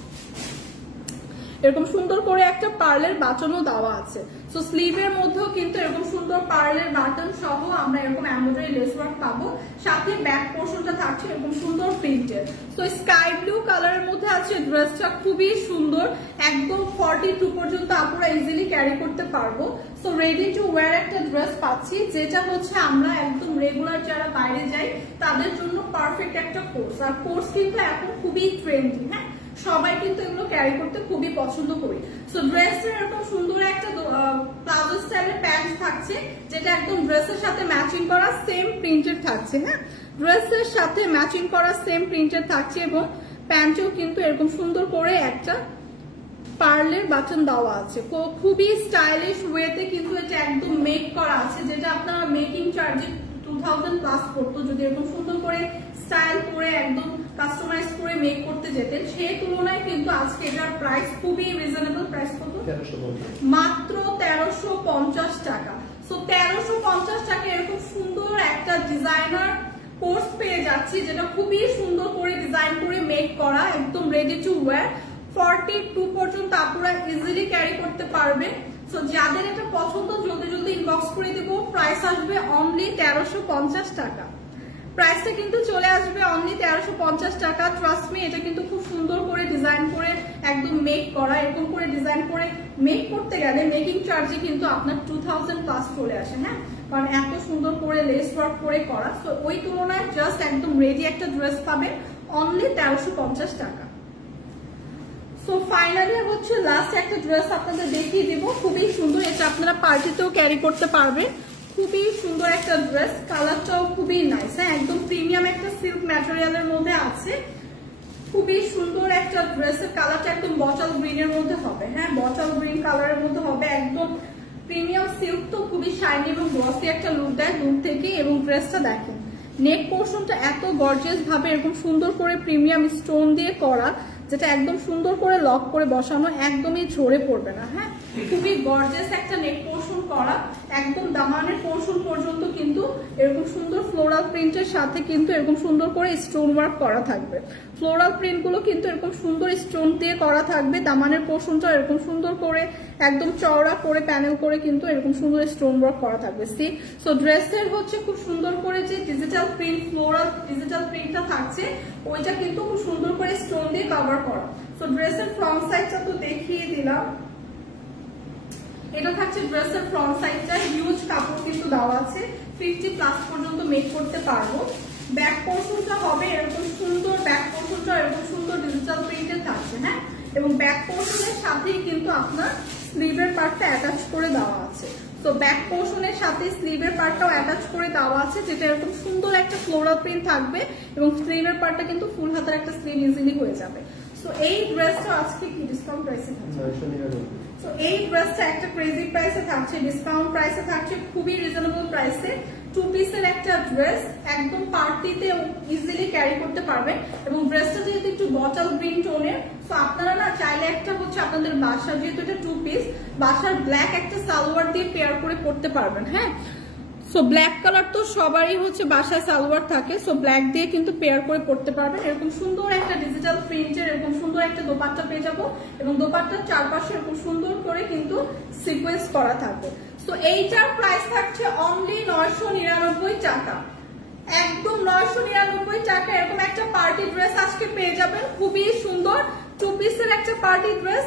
এরকম সুন্দর করে একটা পার্লের বাটনও দেওয়া আছে। সো স্লিভের মধ্যেও কিন্তু এরকম সুন্দর পার্লের বাটন সহ আমরা এরকম এমব্রয়ডারি লেস ওয়ার্ক পাবো। সাথে ব্যাক পোর্শনটা থাকছে এরকম সুন্দর প্রিন্টের। সো স্কাই ব্লু কালারের মধ্যে আছে ড্রেসটা, খুবই সুন্দর। একদম 42 পর্যন্ত আপনারা ইজিলি ক্যারি করতে পারবো। সো রেডি টু ওয়্যার একটা ড্রেস পাচ্ছি, যেটা হচ্ছে আমরা একদম রেগুলার যারা বাইরে যাই তাদের জন্য পারফেক্ট একটা কোর্স। আর কোর্স কিন্তু এখন খুবই ট্রেন্ডি, হ্যাঁ, সবাই কিন্তু এগুলো ক্যারি করতে খুবই পছন্দ করি। সো ড্রেসের এরকম সুন্দর একটা প্লাজো স্টাইলের প্যান্ট থাকছে, যেটা একদম ড্রেসের সাথে ম্যাচিং করা সেম প্রিন্টেড থাকছে। হ্যাঁ, ড্রেসের সাথে ম্যাচিং করা সেম প্রিন্টেড থাকছে এবং প্যান্টেও কিন্তু এরকম সুন্দর করে একটা পার্লের বাটন দেওয়া আছে। খুবই স্টাইলিশ ওয়েতে কিন্তু এটা একদম মেক করা আছে, যেটা আপনারা মেকিং চার্জে 2000 প্লাস পড়তো যদি এরকম সুন্দর করে স্টাইল করে একদম কাস্টমাইজ করে মেক করতে যেতেন। সেই তুলনায় কিন্তু আজকে এটার প্রাইস খুবই রিজনেবল। প্রাইস কত? মাত্র 1350 টাকা। সো 1350 টাকা এরকম সুন্দর একটা ডিজাইনার কোর্স পেয়ে যাচ্ছি, যেটা খুবই সুন্দর করে ডিজাইন করে মেক করা, একদম রেডি টু ওয়্যার। 42 পর্যন্ত আপনারা ইজিলি ক্যারি করতে পারবেন। সো যাদের এটা পছন্দ জলদি জলদি ইনবক্স করে দেবো। প্রাইস আসবে অনলি 1350 টাকা। প্রাইসটা কিন্তু চলে আসবে অনলি 1350 টাকা। ট্রাস্ট মি, এটা কিন্তু খুব সুন্দর করে ডিজাইন করে একদম মেক করা। এরকম করে ডিজাইন করে মেক করতে গেলে মেকিং চার্জে কিন্তু আপনার 2000 প্লাস চলে আসে। হ্যাঁ, কারণ এত সুন্দর করে লেস ওয়ার্ক করে করা। সো ওই তুলনায় জাস্ট একদম রেডি একটা ড্রেস পাবেন অনলি 1350 টাকা। সো ফাইনালি হচ্ছে লাস্ট একটা ড্রেস আপনাদের দেখিয়ে দিব, খুবই সুন্দর। এটা আপনারা পার্টিতেও ক্যারি করতে পারবেন। খুবই সুন্দর একটা ড্রেস, কালারটাও খুবই নাইস। হ্যাঁ, একদম প্রিমিয়াম একটা সিল্ক ম্যাটেরিয়ালের মধ্যে আছে। খুবই সুন্দর একটা ড্রেসের কালারটা একদম বটল গ্রিনের মধ্যে হবে। হ্যাঁ, বটল গ্রিন কালারের মধ্যে হবে। একদম প্রিমিয়াম সিল্ক, তো খুবই শাইনি এবং গ্লসি একটা লুক দেয় দূর থেকে। এবং ড্রেসটা দেখেন, নেক পোর্শনটা এত গর্জিয়াস ভাবে এরকম সুন্দর করে প্রিমিয়াম স্টোন দিয়ে করা, যেটা একদম সুন্দর করে লক করে বসানো, একদমই ঝরে পড়বে না। হ্যাঁ, খুবই গর্জিয়াস একটা নেক পোর্শন করা, একদম দামানের পোর্শন পর্যন্ত কিন্তু এরকম সুন্দর ফ্লোরাল প্রিন্টের সাথে কিন্তু এরকম সুন্দর করে স্টোন ওয়ার্ক করা থাকবে। ফ্লোরাল প্রিন্ট গুলো কিন্তু এরকম সুন্দর স্টোন দিয়ে করা থাকবে। দামানের পোর্শনটা এরকম সুন্দর করে একদম চওড়া করে প্যানেল করে কিন্তু এরকম সুন্দর স্টোন ওয়ার্ক করা থাকবে। সি, সো ড্রেসের হচ্ছে খুব সুন্দর করে যে ডিজিটাল প্রিন্ট, ফ্লোরাল ডিজিটাল প্রিন্টটা থাকছে, ওইটা কিন্তু খুব সুন্দর করে স্টোন দিয়ে কভার করা। সো ড্রেসের ফ্রন্ট সাইডটা তো দেখিয়ে দিলাম। এটা থাকছে ড্রেসের ফ্রন্ট সাইডটা। হিউজ কাপড় কিন্তু দেওয়া আছে, 50 প্লাস পর্যন্ত মেক করতে পারবো। ব্যাক পোর্শনটা হবে এরকম সুন্দর, ব্যাক পোর্শনটা এরকম সুন্দর ডিজিটাল প্রিন্টের থাকছে। হ্যাঁ, এবং ব্যাক পোর্শনের সাথেই কিন্তু আপনার স্লিভের পার্টটা অ্যাটাচ করে দেওয়া আছে। তো ব্যাক পোর্শনের সাথে স্লিভের পার্টটাও অ্যাটাচ করে দেওয়া আছে, যেটা এরকম সুন্দর একটা ফ্লোরাল প্রিন্ট থাকবে এবং স্লিভের পার্টটা কিন্তু ফুল হাতের একটা স্লিভ ইজিলি হয়ে যাবে। সো এই ড্রেসটা আজকে কি ডিসকাউন্ট প্রাইসে থাকছে? সো এই ড্রেসটা একটা ক্রেজি প্রাইসে থাকছে, ডিসকাউন্ট প্রাইসে থাকছে, খুবই রিজনেবল প্রাইসে। 2 পিসের একটা ড্রেস, একদম পার্টিতে ইজিলি ক্যারি করতে পারবেন। এবং ড্রেসটা যেহেতু একটু বটল গ্রিন টোনের, সো আপনারা না চাইলে একটা হচ্ছে আপনাদের বাসার, যেহেতু এটা 2 পিস, বাসার ব্ল্যাক একটা সালোয়ার দিয়ে পেয়ার করে পড়তে পারবেন। হ্যাঁ, সো ব্ল্যাক কালার তো সবারই হচ্ছে বাসায় সালোয়ার থাকে, সো ব্ল্যাক দিয়ে কিন্তু পেয়ার করে পড়তে পারবেন। এরকম সুন্দর একটা ডিজিটাল প্রিন্টের এরকম সুন্দর একটা দোপাট্টা পেয়ে যাবো, এবং দোপাট্টার চারপাশে এরকম সুন্দর করে কিন্তু সিকোয়েন্স করা থাকবে। সো এইটার প্রাইস থাকছে অনলি 999 টাকা, একদম 999 টাকা। এরকম একটা পার্টি ড্রেস আজকে পেয়ে যাবেন, খুবই সুন্দর 2 পিসের একটা পার্টি ড্রেস।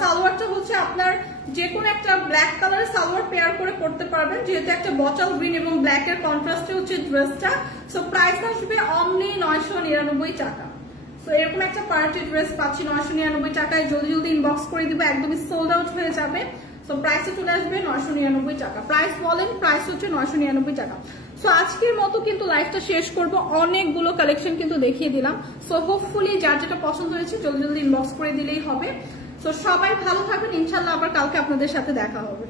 সালোয়ারটা হচ্ছে আপনার যে কোনো একটা ব্ল্যাক কালার সালোয়ার পেয়ার করে পড়তে পারবেন, যেহেতু একটা বটল গ্রিন এবং ব্ল্যাক এর কন্ট্রাস্টে হচ্ছে ড্রেসটা। সো প্রাইস আসবে অনলি 999 টাকা। সো এরকম একটা পার্টি ড্রেস পাচ্ছি 999 টাকায়, জলদি জলদি ইনবক্স করে দিব, একদমই সোল্ড আউট হয়ে যাবে। সো প্রাইসে চলে আসবে 999 টাকা। প্রাইস বলেন, প্রাইস হচ্ছে 999 টাকা। সো আজকের মতো কিন্তু লাইভটা শেষ করব, অনেকগুলো কালেকশন কিন্তু দেখিয়ে দিলাম। সো হোপফুলি যার যেটা পছন্দ হয়েছে জলদি জলদি ইনবক্স করে দিলেই হবে। সো সবাই ভালো থাকবেন, ইনশাল্লাহ আবার কালকে আপনাদের সাথে দেখা হবে।